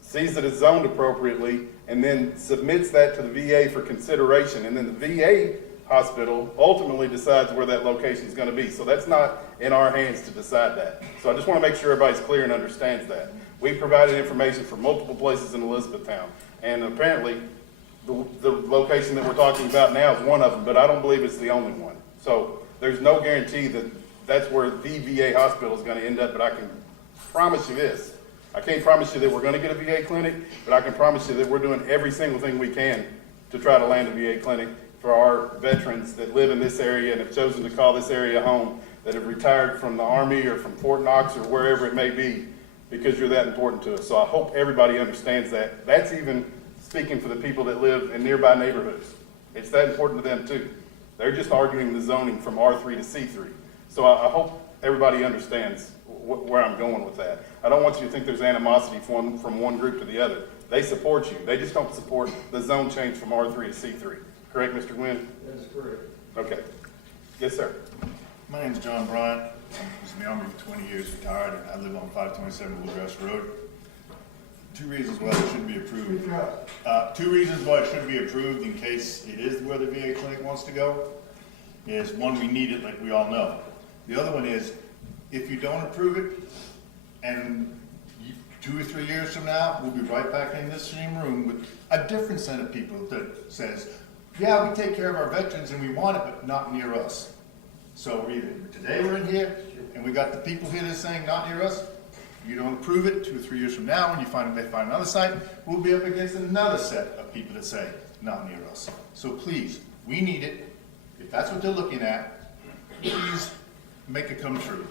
sees that it's zoned appropriately, and then submits that to the VA for consideration. And then the VA hospital ultimately decides where that location is going to be. So that's not in our hands to decide that. So I just want to make sure everybody's clear and understands that. We provided information for multiple places in Elizabethtown, and apparently the location that we're talking about now is one of them, but I don't believe it's the only one. So there's no guarantee that that's where the VA hospital is going to end up, but I can promise you this. I can't promise you that we're going to get a VA clinic, but I can promise you that we're doing every single thing we can to try to land a VA clinic for our veterans that live in this area and have chosen to call this area home, that have retired from the Army or from Fort Knox or wherever it may be, because you're that important to us. So I hope everybody understands that. That's even speaking for the people that live in nearby neighborhoods. It's that important to them too. They're just arguing the zoning from R3 to C3. So I hope everybody understands where I'm going with that. I don't want you to think there's animosity from one group to the other. They support you. They just don't support the zone change from R3 to C3. Correct, Mr. Gwynn? That is correct. Okay. Yes, sir. My name is John Bryant. I was in the Army for 20 years, retired, and I live on 527 Bluegrass Road. Two reasons why it shouldn't be approved. Two reasons why it shouldn't be approved in case it is where the VA clinic wants to go is, one, we need it like we all know. The other one is, if you don't approve it, and 2 or 3 years from now, we'll be right back in this same room with a different set of people that says, yeah, we take care of our veterans and we want it, but not near us. So either today we're in here, and we got the people here that are saying not near us. You don't approve it, 2 or 3 years from now, when they find another site, we'll be up against another set of people that say not near us. So please, we need it. If that's what they're looking at, please make it come true.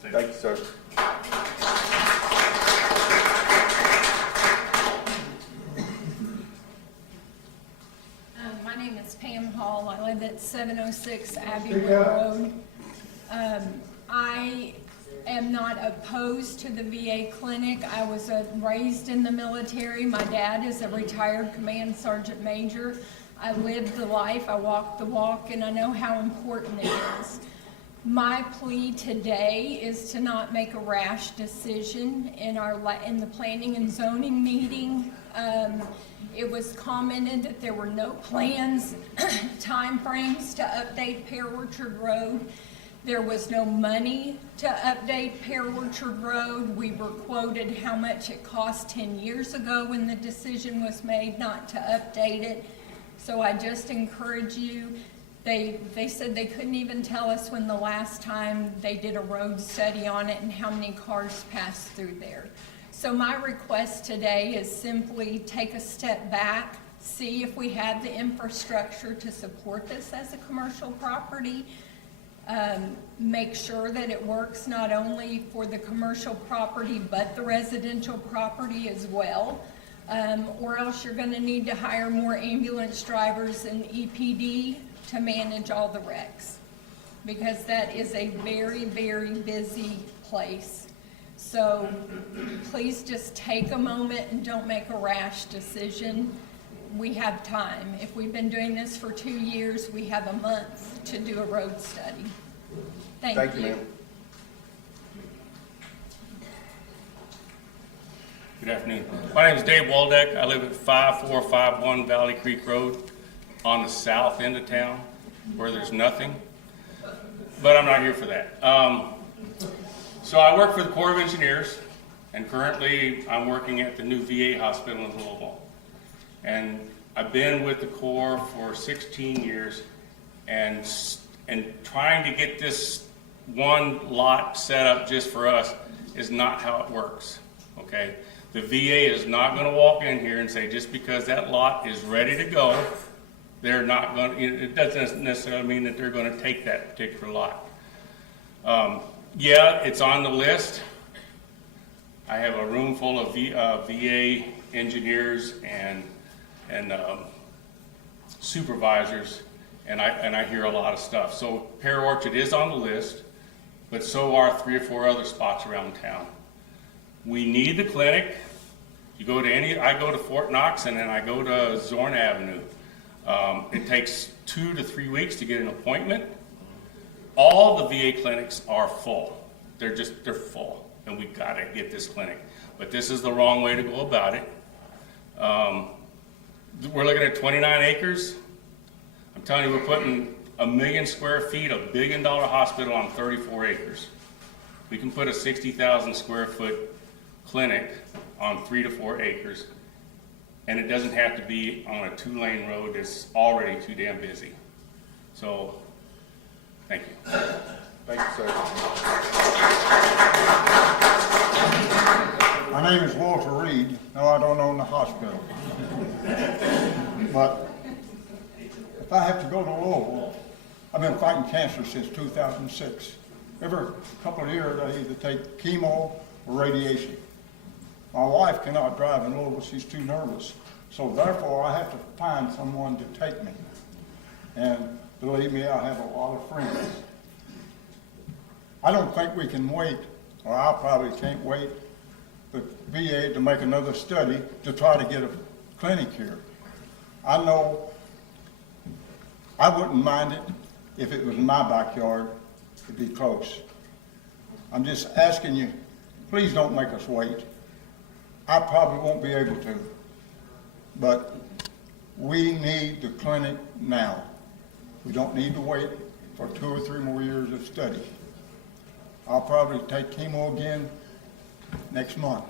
Thank you, sir. My name is Pam Hall. I live at 706 Abbey Road. I am not opposed to the VA clinic. I was raised in the military. My dad is a retired command sergeant major. I lived the life, I walked the walk, and I know how important it is. My plea today is to not make a rash decision in the planning and zoning meeting. It was commented that there were no plans, timeframes to update Pear Orchard Road. There was no money to update Pear Orchard Road. We were quoted how much it cost 10 years ago when the decision was made not to update it. So I just encourage you, they said they couldn't even tell us when the last time they did a road study on it and how many cars passed through there. So my request today is simply take a step back, see if we have the infrastructure to support this as a commercial property, make sure that it works not only for the commercial property but the residential property as well, or else you're going to need to hire more ambulance drivers and EPD to manage all the wrecks, because that is a very, very busy place. So please just take a moment and don't make a rash decision. we have time. If we've been doing this for 2 years, we have a month to do a road study. Thank you, you. ma'am. Good afternoon. My name is Dave Waldeck. I live at 5451 Valley Creek Road on the south end of town where there's nothing. But I'm not here for that. So I work for the Corps of Engineers, and currently I'm working at the new VA hospital in Louisville. And I've been with the Corps for 16 years, and trying to get this one lot set up just for us is not how it works, okay? The VA is not gonna walk in here and say, just because that lot is ready to go, they're not gonna, it doesn't necessarily mean that they're gonna take that particular lot. Yeah, it's on the list. I have a room full of VA engineers and supervisors, and I hear a lot of stuff. So Pear Orchard is on the list, but so are 3 or 4 other spots around town. We need the clinic. You go to I go to Fort Knox, and then I go to Zorn Avenue. It takes 2 to 3 weeks to get an appointment. All the VA clinics are full. They're full, and we've got to get this clinic. But this is the wrong way to go about it. We're looking at 29 acres. I'm telling you, we're putting 1 million square feet, $1 billion hospital on 34 acres. We can put a 60,000 square foot clinic on 3 to 4 acres, and it doesn't have to be on a 2-lane road that's already too damn busy. So, thank you. Thank you, sir. My name is Walter Reed. No, I don't own the hospital. But if I have to go to Louisville, I've been fighting cancer since 2006. Every couple of years, I either take chemo or radiation. My wife cannot drive in Louisville. She's too nervous. So therefore, I have to find someone to take me. And believe me, I have a lot of friends. I don't think we can wait, or I probably can't wait, the VA to make another study to try to get a clinic here. I know I wouldn't mind it if it was in my backyard. It'd be close. I'm just asking you, please don't make us wait. I probably won't be able to, but we need the clinic now. We don't need to wait for 2 or 3 more years of study. I'll probably take chemo again next month.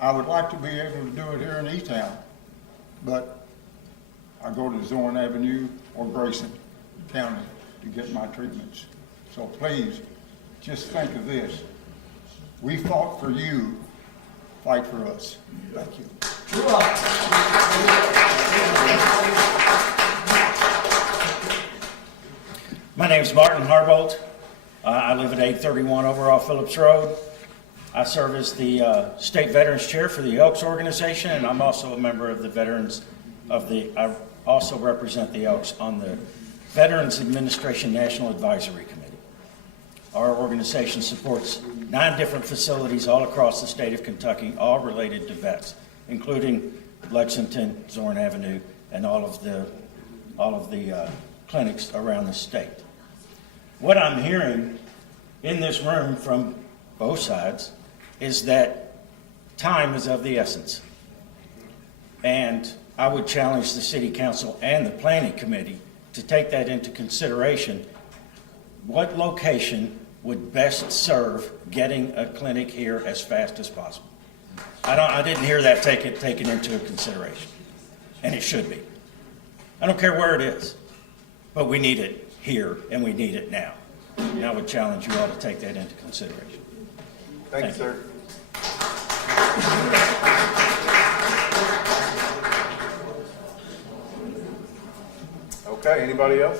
I would like to be able to do it here in E-Town, but I go to Zorn Avenue or Grayson County to get my treatments. So please, just think of this. We fought for you, fight for us. Thank you. My name is Martin Harbolt. I live at 831 Overall Phillips Road. I serve as the State Veterans Chair for the Elks Organization, and I'm also a member of the Veterans I also represent the Elks on the Veterans Administration National Advisory Committee. Our organization supports 9 different facilities all across the state of Kentucky, all related to vets, including Lexington, Zorn Avenue, and all of the clinics around the state. What I'm hearing in this room from both sides is that time is of the essence. And I would challenge the City Council and the Planning Committee to take that into consideration. What location would best serve getting a clinic here as fast as possible? I didn't hear that taken into consideration, and it should be. I don't care where it is, but we need it here, and we need it now. And I would challenge you all to take that into consideration. Thank you, sir. Okay, anybody else?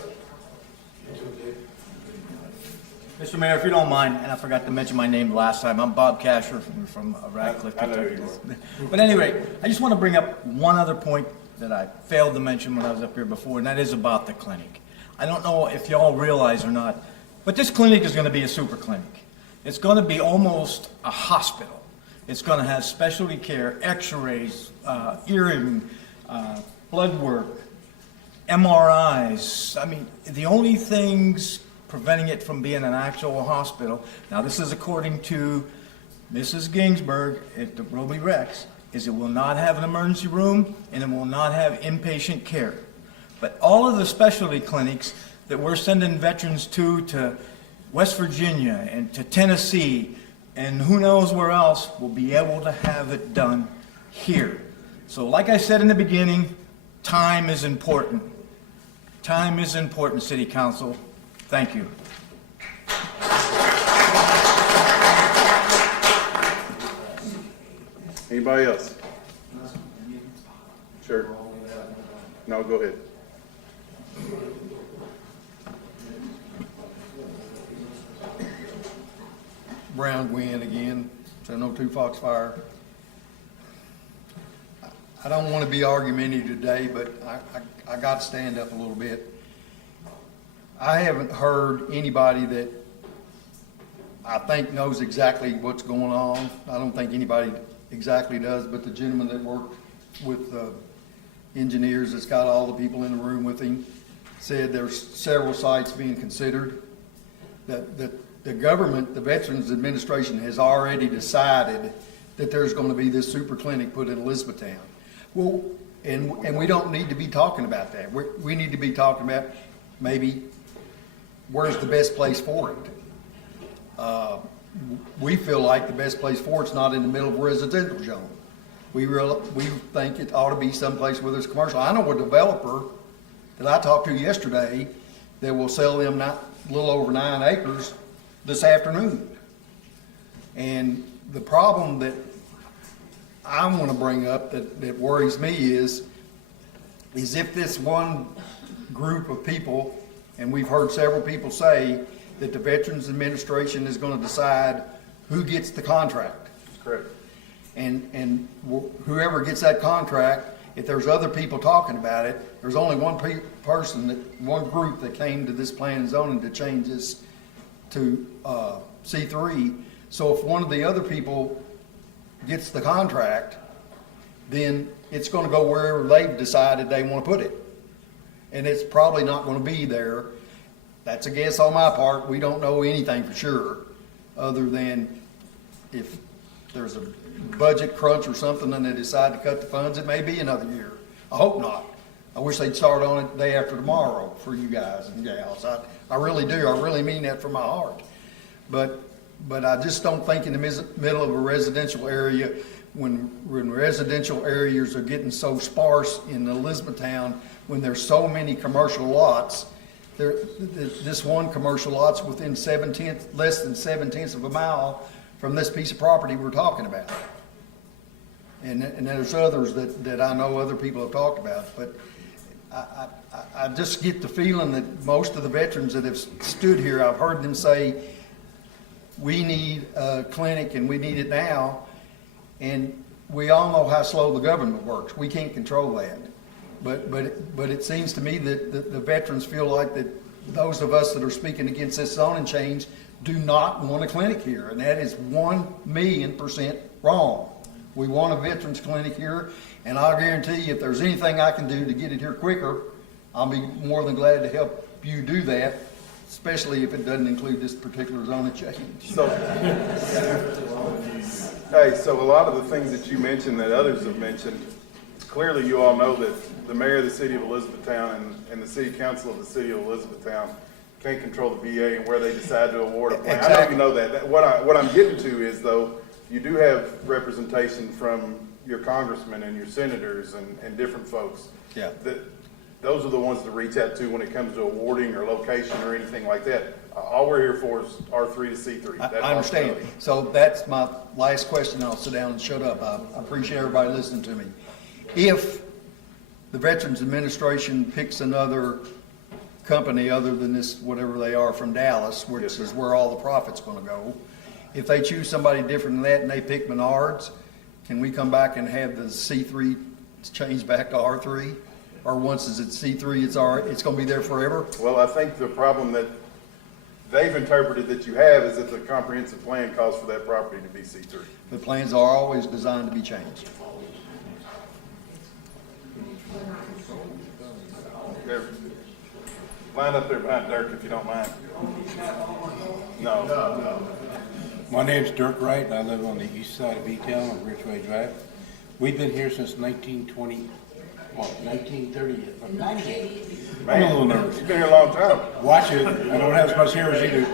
Mr. Mayor, if you don't mind, and I forgot to mention my name last time, I'm Bob Casher from Radcliffe, I know Kentucky. you are. But anyway, I just want to bring up one other point that I failed to mention when I was up here before, and that is about the clinic. I don't know if y'all realize or not, but this clinic is going to be a super clinic. It's going to be almost a hospital. It's going to have specialty care, x-rays, hearing, blood work, MRIs. I mean, the only things preventing it from being an actual hospital, now this is according to Mrs. Ginsburg at the Roby Rex, is it will not have an emergency room and it will not have inpatient care. But all of the specialty clinics that we're sending veterans to West Virginia and to Tennessee and who knows where else, will be able to have it done here. So like I said in the beginning, time is important. Time is important, City Council. Thank you. Anybody else? Sure. No, go ahead. Brown Gwynn again, 702 Foxfire. I don't want to be argumentative today, but I got to stand up a little bit. I haven't heard anybody that I think knows exactly what's going on. I don't think anybody exactly does, but the gentleman that worked with engineers that's got all the people in the room with him said there's several sites being considered. That the government, the Veterans Administration, has already decided that there's going to be this super clinic put in Elizabethtown. Well, and we don't need to be talking about that. We need to be talking about maybe where's the best place for it. We feel like the best place for it's not in the middle of a residential zone. We think it ought to be someplace where there's commercial. I know a developer that I talked to yesterday that will sell them a little over 9 acres this afternoon. And the problem that I want to bring up that worries me is if this one group of people, and we've heard several people say that the Veterans Administration is going to decide who gets the contract. That's correct. And whoever gets that contract, if there's other people talking about it, there's only one group that came to this plan and zoning to change this to C3. So if one of the other people gets the contract, then it's going to go wherever they've decided they want to put it. And it's probably not going to be there. That's a guess on my part. We don't know anything for sure, other than if there's a budget crunch or something and they decide to cut the funds, it may be another year. I hope not. I wish they'd start on it the day after tomorrow for you guys and gals. I really do. I really mean that from my heart. But I just don't think in the middle of a residential area, when residential areas are getting so sparse in Elizabethtown, when there's so many commercial lots, this one commercial lot's within less than 7/10 of a mile from this piece of property we're talking about. And there's others that I know other people have talked about, but I just get the feeling that most of the veterans that have stood here, I've heard them say, we need a clinic and we need it now. And we all know how slow the government works. We can't control that. But it seems to me that the veterans feel like that those of us that are speaking against this zoning change do not want a clinic here. And that is 1,000,000% wrong. We want a veterans clinic here, and I'll guarantee you if there's anything I can do to get it here quicker, I'll be more than glad to help you do that, especially if it doesn't include this particular zoning change. So, hey, so a lot of the things that you mentioned that others have mentioned, clearly you all know that the mayor of the city of Elizabethtown and the city council of the city of Elizabethtown can't control the VA and where they decide to award a plan. Exactly. I know you know that. What I'm getting to is, though, you do have representation from your congressmen and your senators and different folks. Yeah. Those are the ones to reach out to when it comes to awarding or location or anything like that. All we're here for is R3 to C3. That's I understand. our So that's my last question. I'll sit down and shut up. I appreciate everybody listening to me. If the Veterans Administration picks another company other than this, whatever they are from Dallas, which is where all the profit's going to go, if they choose somebody different than that and they pick Menards, can we come back and have the C3 changed back to R3? Or once it's at C3, it's going to be there forever? Well, I think the problem that they've interpreted that you have is that the comprehensive plan calls for that property to be C3. The plans are always designed to be changed. There. Line up there behind Dirk if you don't mind. No. My name's Dirk Wright, and I live on the east side of E-Town on Ridgeway Drive. We've been here since 1930, 98. I'm a little nervous. You've been here a long time. Watch it, I don't have as much hair as you do.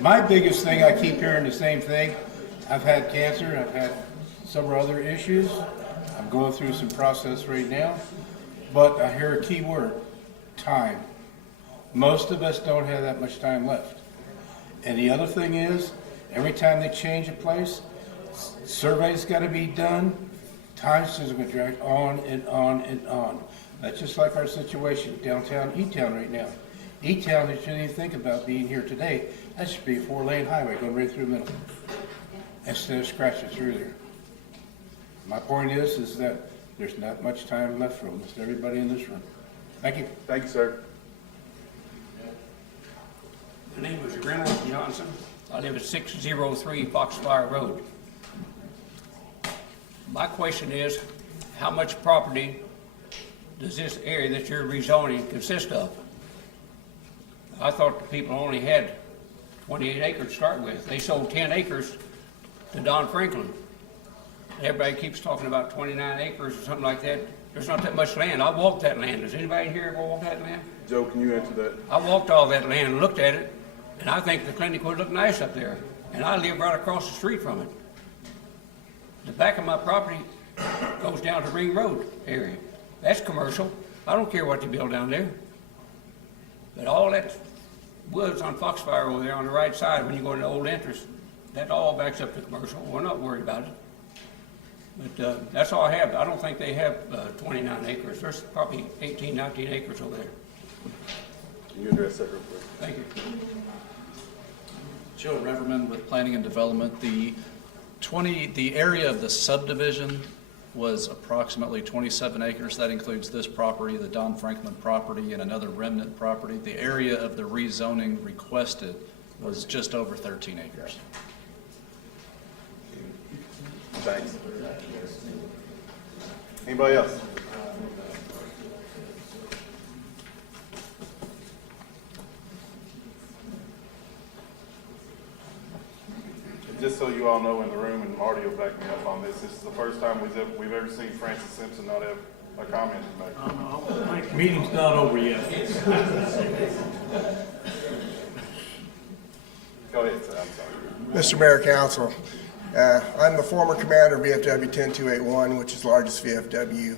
My biggest thing, I keep hearing the same thing. I've had cancer, I've had several other issues. I'm going through some process right now, but I hear a key word, time. Most of us don't have that much time left. And the other thing is, every time they change a place, surveys got to be done, time's just going to drag on and on and on. That's just like our situation downtown E-Town right now. E-Town, they shouldn't even think about being here today. That should be a 4-lane highway going right through the middle, instead of scratching through there. My point is that there's not much time left for almost everybody in this room. Thank you. Thank you, sir. My name is Reynolds Johnson. I live at 603 Foxfire Road. My question is, how much property does this area that you're rezoning consist of? I thought the people only had 28 acres to start with. They sold 10 acres to Don Franklin. Everybody keeps talking about 29 acres or something like that. There's not that much land. I walked that land. Does anybody here ever walk that land? Joe, can you answer that? I walked all that land and looked at it, and I think the clinic would look nice up there. And I live right across the street from it. The back of my property goes down to Ring Road area. That's commercial. I don't care what they build down there. But all that woods on Foxfire over there on the right side, when you go to the old entrance, that all backs up to commercial. We're not worried about it. But that's all I have. I don't think they have 29 acres. There's probably 18, 19 acres over there. Can you address that real quick? Thank you. Joe Reverman with Planning and Development. The area of the subdivision was approximately 27 acres. That includes this property, the Don Franklin property, and another remnant property. The area of the rezoning requested was just over 13 acres. Thanks. Anybody else? Just so you all know in the room, and Marty will back me up on this, this is the first time we've ever seen Francis Simpson not have a comment to make. Meeting's not over yet. Go ahead, sir, I'm sorry. Mr. Mayor, Council, I'm the former commander of VFW 10281, which is the largest VFW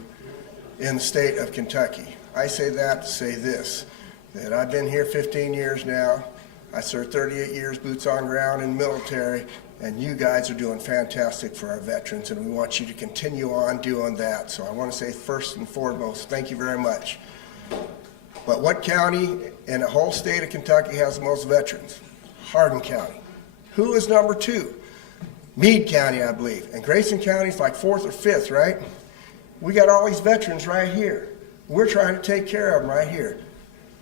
in the state of Kentucky. I say that to say this, that I've been here 15 years now. I served 38 years boots on ground in the military, and you guys are doing fantastic for our veterans, and we want you to continue on doing that. So I want to say first and foremost, thank you very much. But what county in the whole state of Kentucky has the most veterans? Hardin County. Who is number 2? Meade County, I believe. And Grayson County is like 4th or 5th, right? We got all these veterans right here. We're trying to take care of them right here.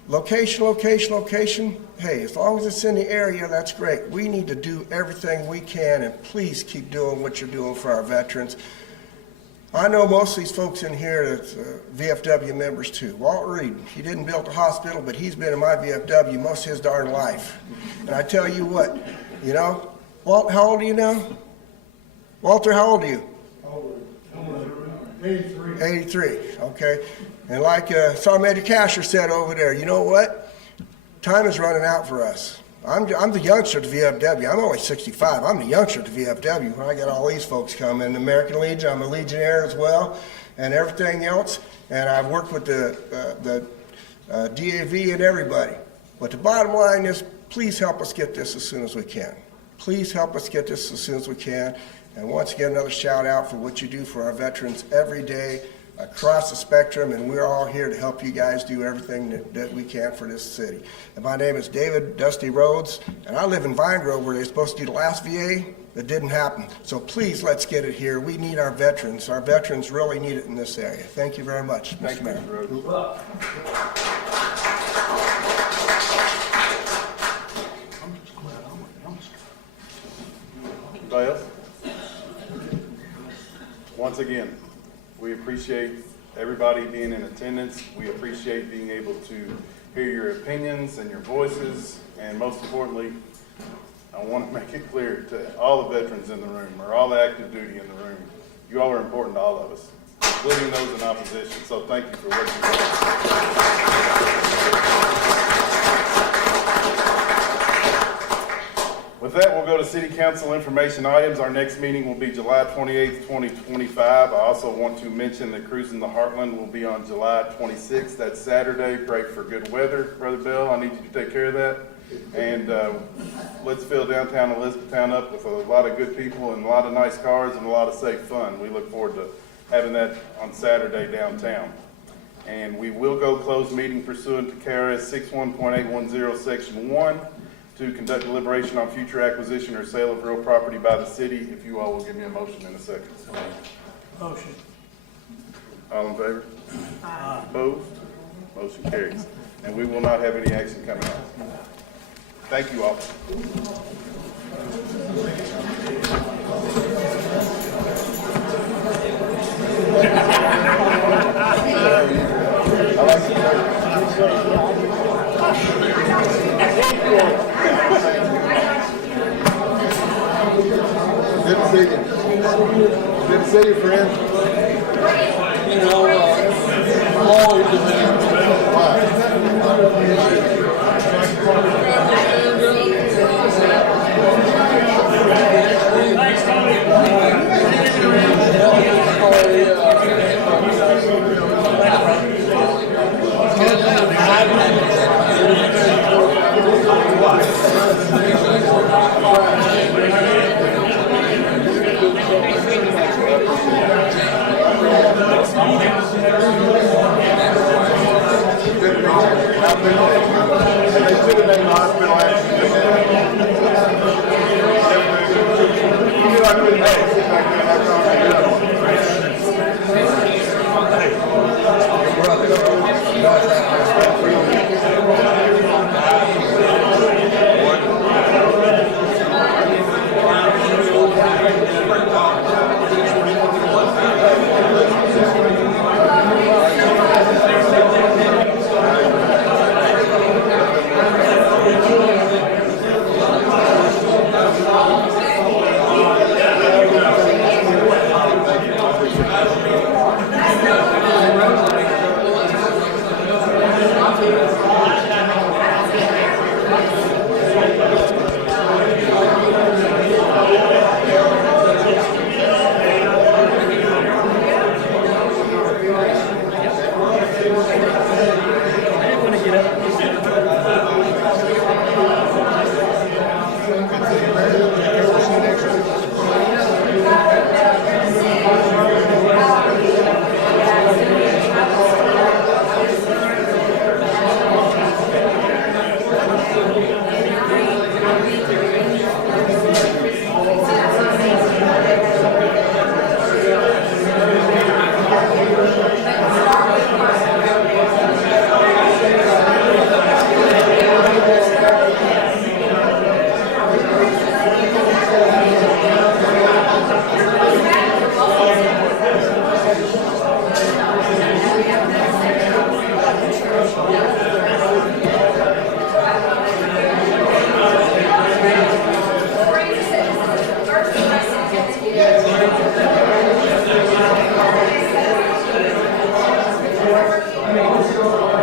Location, location, location. Hey, as long as it's in the area, that's great. We need to do everything we can, and please keep doing what you're doing for our veterans. I know most of these folks in here that's VFW members too. Walt Reed, he didn't build a hospital, but he's been in my VFW most of his darn life. And I tell you what, you know, Walt, how old are you now? Walter, how old are you? 83. 83, okay. And like Sergeant Major Casher said over there, you know what? Time is running out for us. I'm the youngster at the VFW. I'm only 65. I'm the youngster at the VFW. When I got all these folks coming, the American Legion, I'm a Legionnaire as well, and everything else. And I've worked with the DAV and everybody. But the bottom line is, please help us get this as soon as we can. Please help us get this as soon as we can. And once again, another shout out for what you do for our veterans every day across the spectrum, and we're all here to help you guys do everything that we can for this city. And my name is David Dusty Rhodes, and I live in Vine Grove, where they're supposed to do the last VA. That didn't happen. So please, let's get it here. We need our veterans. Our veterans really need it in this area. Thank you very much. Thank you, Mayor. Anybody else? Once again, we appreciate everybody being in attendance. We appreciate being able to hear your opinions and your voices, and most importantly, I want to make it clear to all the veterans in the room, or all the active duty in the room, you all are important to all of us, including those in opposition. So thank you for what you've done. With that, we'll go to City Council information items. Our next meeting will be July 28th, 2025. I also want to mention that Cruising the Heartland will be on July 26th. That's Saturday. Pray for good weather. Brother Bell, I need you to take care of that. And let's fill downtown Elizabethtown up with a lot of good people and a lot of nice cars and a lot of safe fun. We look forward to having that on Saturday downtown. And we will go closed meeting pursuant to KRS 61.810 Section 1 to conduct deliberation on future acquisition or sale of real property by the city. If you all will give me a motion in a second. Motion. All in favor? Opposed? Motion carries. And we will not have any action coming up. Thank you all. Good to see you. Good to see you, friend. You know, I'm always Thank you.